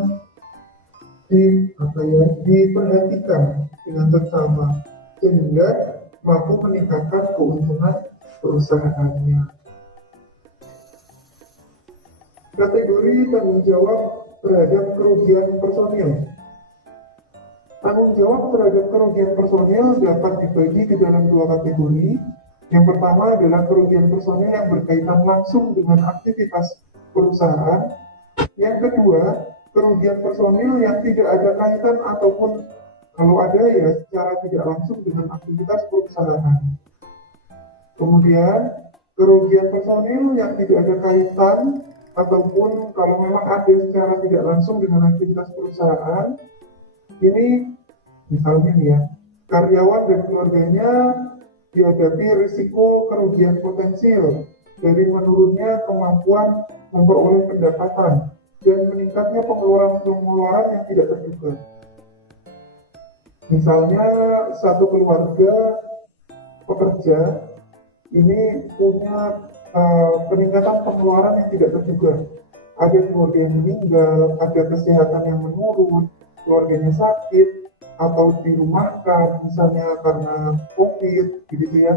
diperhatikan dengan seksama sehingga mampu meningkatkan keuntungan perusahaannya. Kategori tanggung jawab terhadap kerugian personil. Tanggung jawab terhadap kerugian personil dapat dibagi ke dalam dua kategori. Yang pertama adalah kerugian personil yang berkaitan langsung dengan aktivitas perusahaan. Yang kedua, kerugian personil yang tidak ada kaitan ataupun kalau ada ya secara tidak langsung dengan aktivitas perusahaan. Kemudian, kerugian personil yang tidak ada kaitan ataupun kalau memang ada secara tidak langsung dengan aktivitas perusahaan, ini misalnya nih ya, karyawan dan keluarganya dihadapi risiko kerugian potensial dari menurunnya kemampuan memperoleh pendapatan dan meningkatnya pengeluaran yang tidak terduga. Misalnya satu keluarga pekerja ini punya peningkatan pengeluaran yang tidak terduga. Ada keluarga yang meninggal, ada kesehatan yang menurun, keluarganya sakit, atau dirumahkan misalnya karena COVID, gitu ya,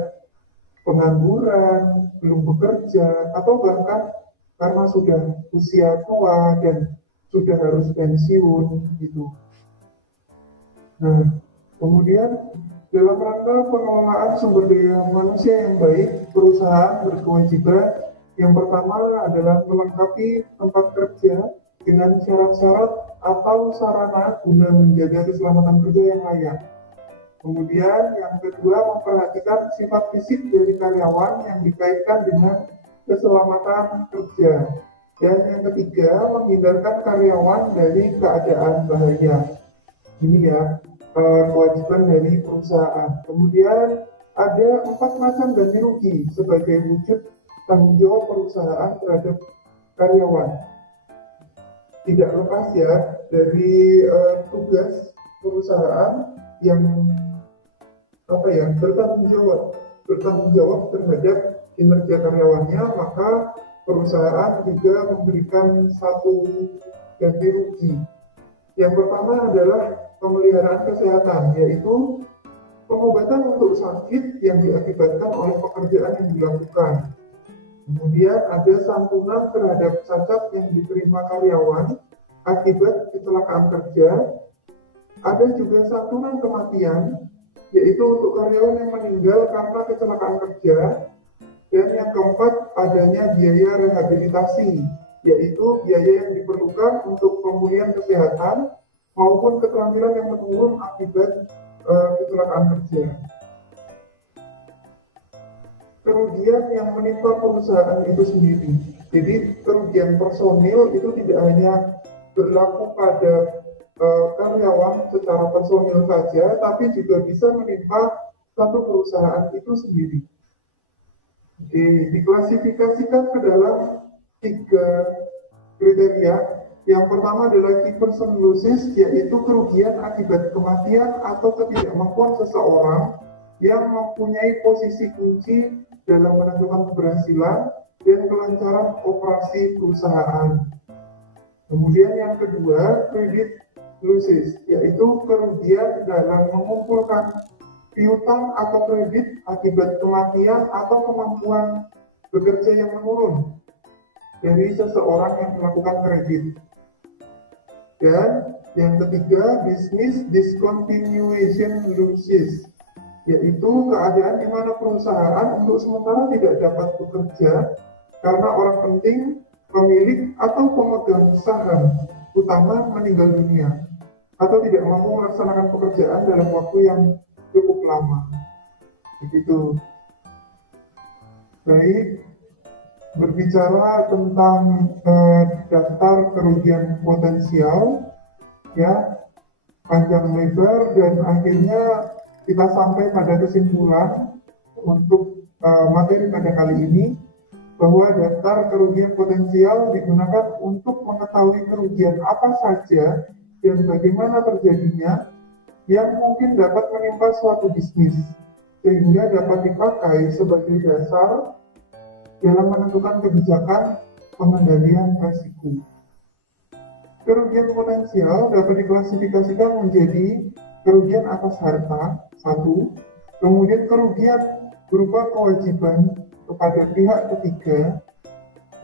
pengangguran, belum bekerja, atau bahkan karena sudah usia tua dan sudah harus pensiun, gitu. Nah, kemudian dalam rangka pengelolaan sumber daya manusia yang baik, perusahaan berkewajiban yang pertama adalah melengkapi tempat kerja dengan syarat-syarat atau sarana guna menjaga keselamatan kerja yang layak. Kemudian yang kedua, memperhatikan sifat fisik dari karyawan yang dikaitkan dengan keselamatan kerja. Dan yang ketiga, menghindarkan karyawan dari keadaan bahaya. Ini ya, kewajiban dari perusahaan. Kemudian ada 4 macam ganti rugi sebagai wujud tanggung jawab perusahaan terhadap karyawan. Tidak lepas ya dari tugas perusahaan yang bertanggung jawab terhadap kinerja karyawannya, maka perusahaan juga memberikan satu ganti rugi. Yang pertama adalah pemeliharaan kesehatan, yaitu pengobatan untuk sakit yang diakibatkan oleh pekerjaan yang dilakukan. Kemudian ada santunan terhadap cacat yang diterima karyawan akibat kecelakaan kerja. Ada juga santunan kematian, yaitu untuk karyawan yang meninggal karena kecelakaan kerja. Dan yang keempat, adanya biaya rehabilitasi, yaitu biaya yang diperlukan untuk pemulihan kesehatan maupun keterampilan yang menurun akibat kecelakaan kerja. Kerugian yang menimpa perusahaan itu sendiri. Jadi kerugian personil itu tidak hanya berlaku pada karyawan secara personil saja, tapi juga bisa menimpa satu perusahaan itu sendiri. Diklasifikasikan ke dalam 3 kriteria. Yang pertama adalah key person losses, yaitu kerugian akibat kematian atau ketidakmampuan seseorang yang mempunyai posisi kunci dalam menentukan keberhasilan dan kelancaran operasi perusahaan. Kemudian yang kedua, credit losses, yaitu kerugian dalam mengumpulkan piutang atau kredit akibat kematian atau kemampuan bekerja yang menurun dari seseorang yang melakukan kredit. Dan yang ketiga, business discontinuation losses, yaitu keadaan di mana perusahaan untuk sementara tidak dapat bekerja karena orang penting, pemilik atau pemegang saham utama meninggal dunia atau tidak mampu melaksanakan pekerjaan dalam waktu yang cukup lama. Begitu. Baik, berbicara tentang daftar kerugian potensial, ya, panjang lebar, dan akhirnya kita sampai pada kesimpulan untuk materi pada kali ini bahwa daftar kerugian potensial digunakan untuk mengetahui kerugian apa saja dan bagaimana terjadinya yang mungkin dapat menimpa suatu bisnis, sehingga dapat dipakai sebagai dasar dalam menentukan kebijakan pengendalian risiko. Kerugian potensial dapat diklasifikasikan menjadi kerugian atas harta, 1, kemudian kerugian berupa kewajiban kepada pihak ketiga,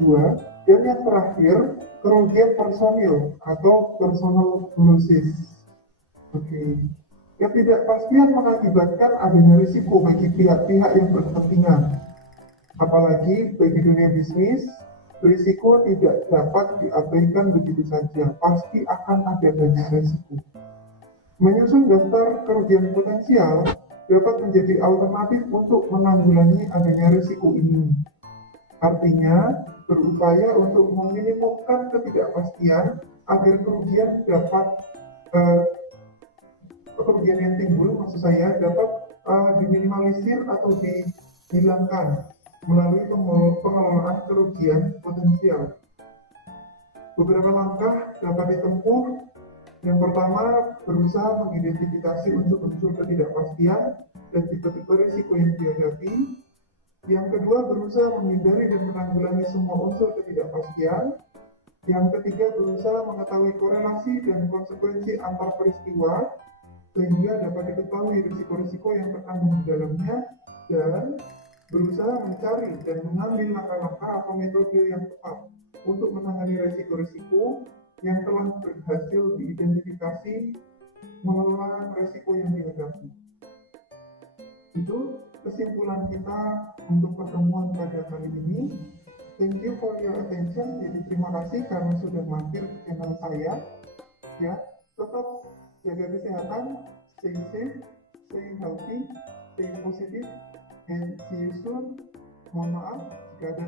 2, dan yang terakhir, kerugian personil atau personal losses. Oke. Ketidakpastian mengakibatkan adanya risiko bagi pihak-pihak yang berkepentingan. Apalagi bagi dunia bisnis, risiko tidak dapat diabaikan begitu saja, pasti akan ada banyak risiko. Menyusun daftar kerugian potensial dapat menjadi alternatif untuk menanggulangi adanya risiko ini. Artinya, berupaya untuk meminimumkan ketidakpastian agar kerugian yang timbul, maksud saya, dapat diminimalisir atau dihilangkan melalui pengelolaan kerugian potensial. Beberapa langkah dapat ditempuh. Yang pertama, berusaha mengidentifikasi unsur-unsur ketidakpastian dan tipe-tipe risiko yang dihadapi. Yang kedua, berusaha menghindari dan menanggulangi semua unsur ketidakpastian. Yang ketiga, berusaha mengetahui korelasi dan konsekuensi antar peristiwa sehingga dapat diketahui risiko-risiko yang terkandung di dalamnya, dan berusaha mencari dan mengambil langkah-langkah atau metode yang tepat untuk menangani risiko-risiko yang telah berhasil diidentifikasi mengelola risiko yang dihadapi. Itu kesimpulan kita untuk pertemuan pada kali ini. Thank you for your attention. Jadi terima kasih karena sudah mampir ke channel saya. Ya, tetap jaga kesehatan, stay safe, stay healthy, stay positive, and see you soon. Mohon maaf jika ada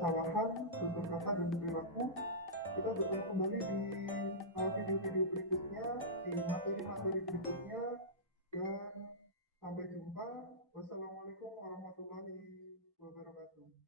kesalahan tutur kata dan perilaku. Kita bertemu kembali di video-video berikutnya, di materi-materi berikutnya, dan sampai jumpa. Wassalamualaikum warahmatullahi wabarakatuh.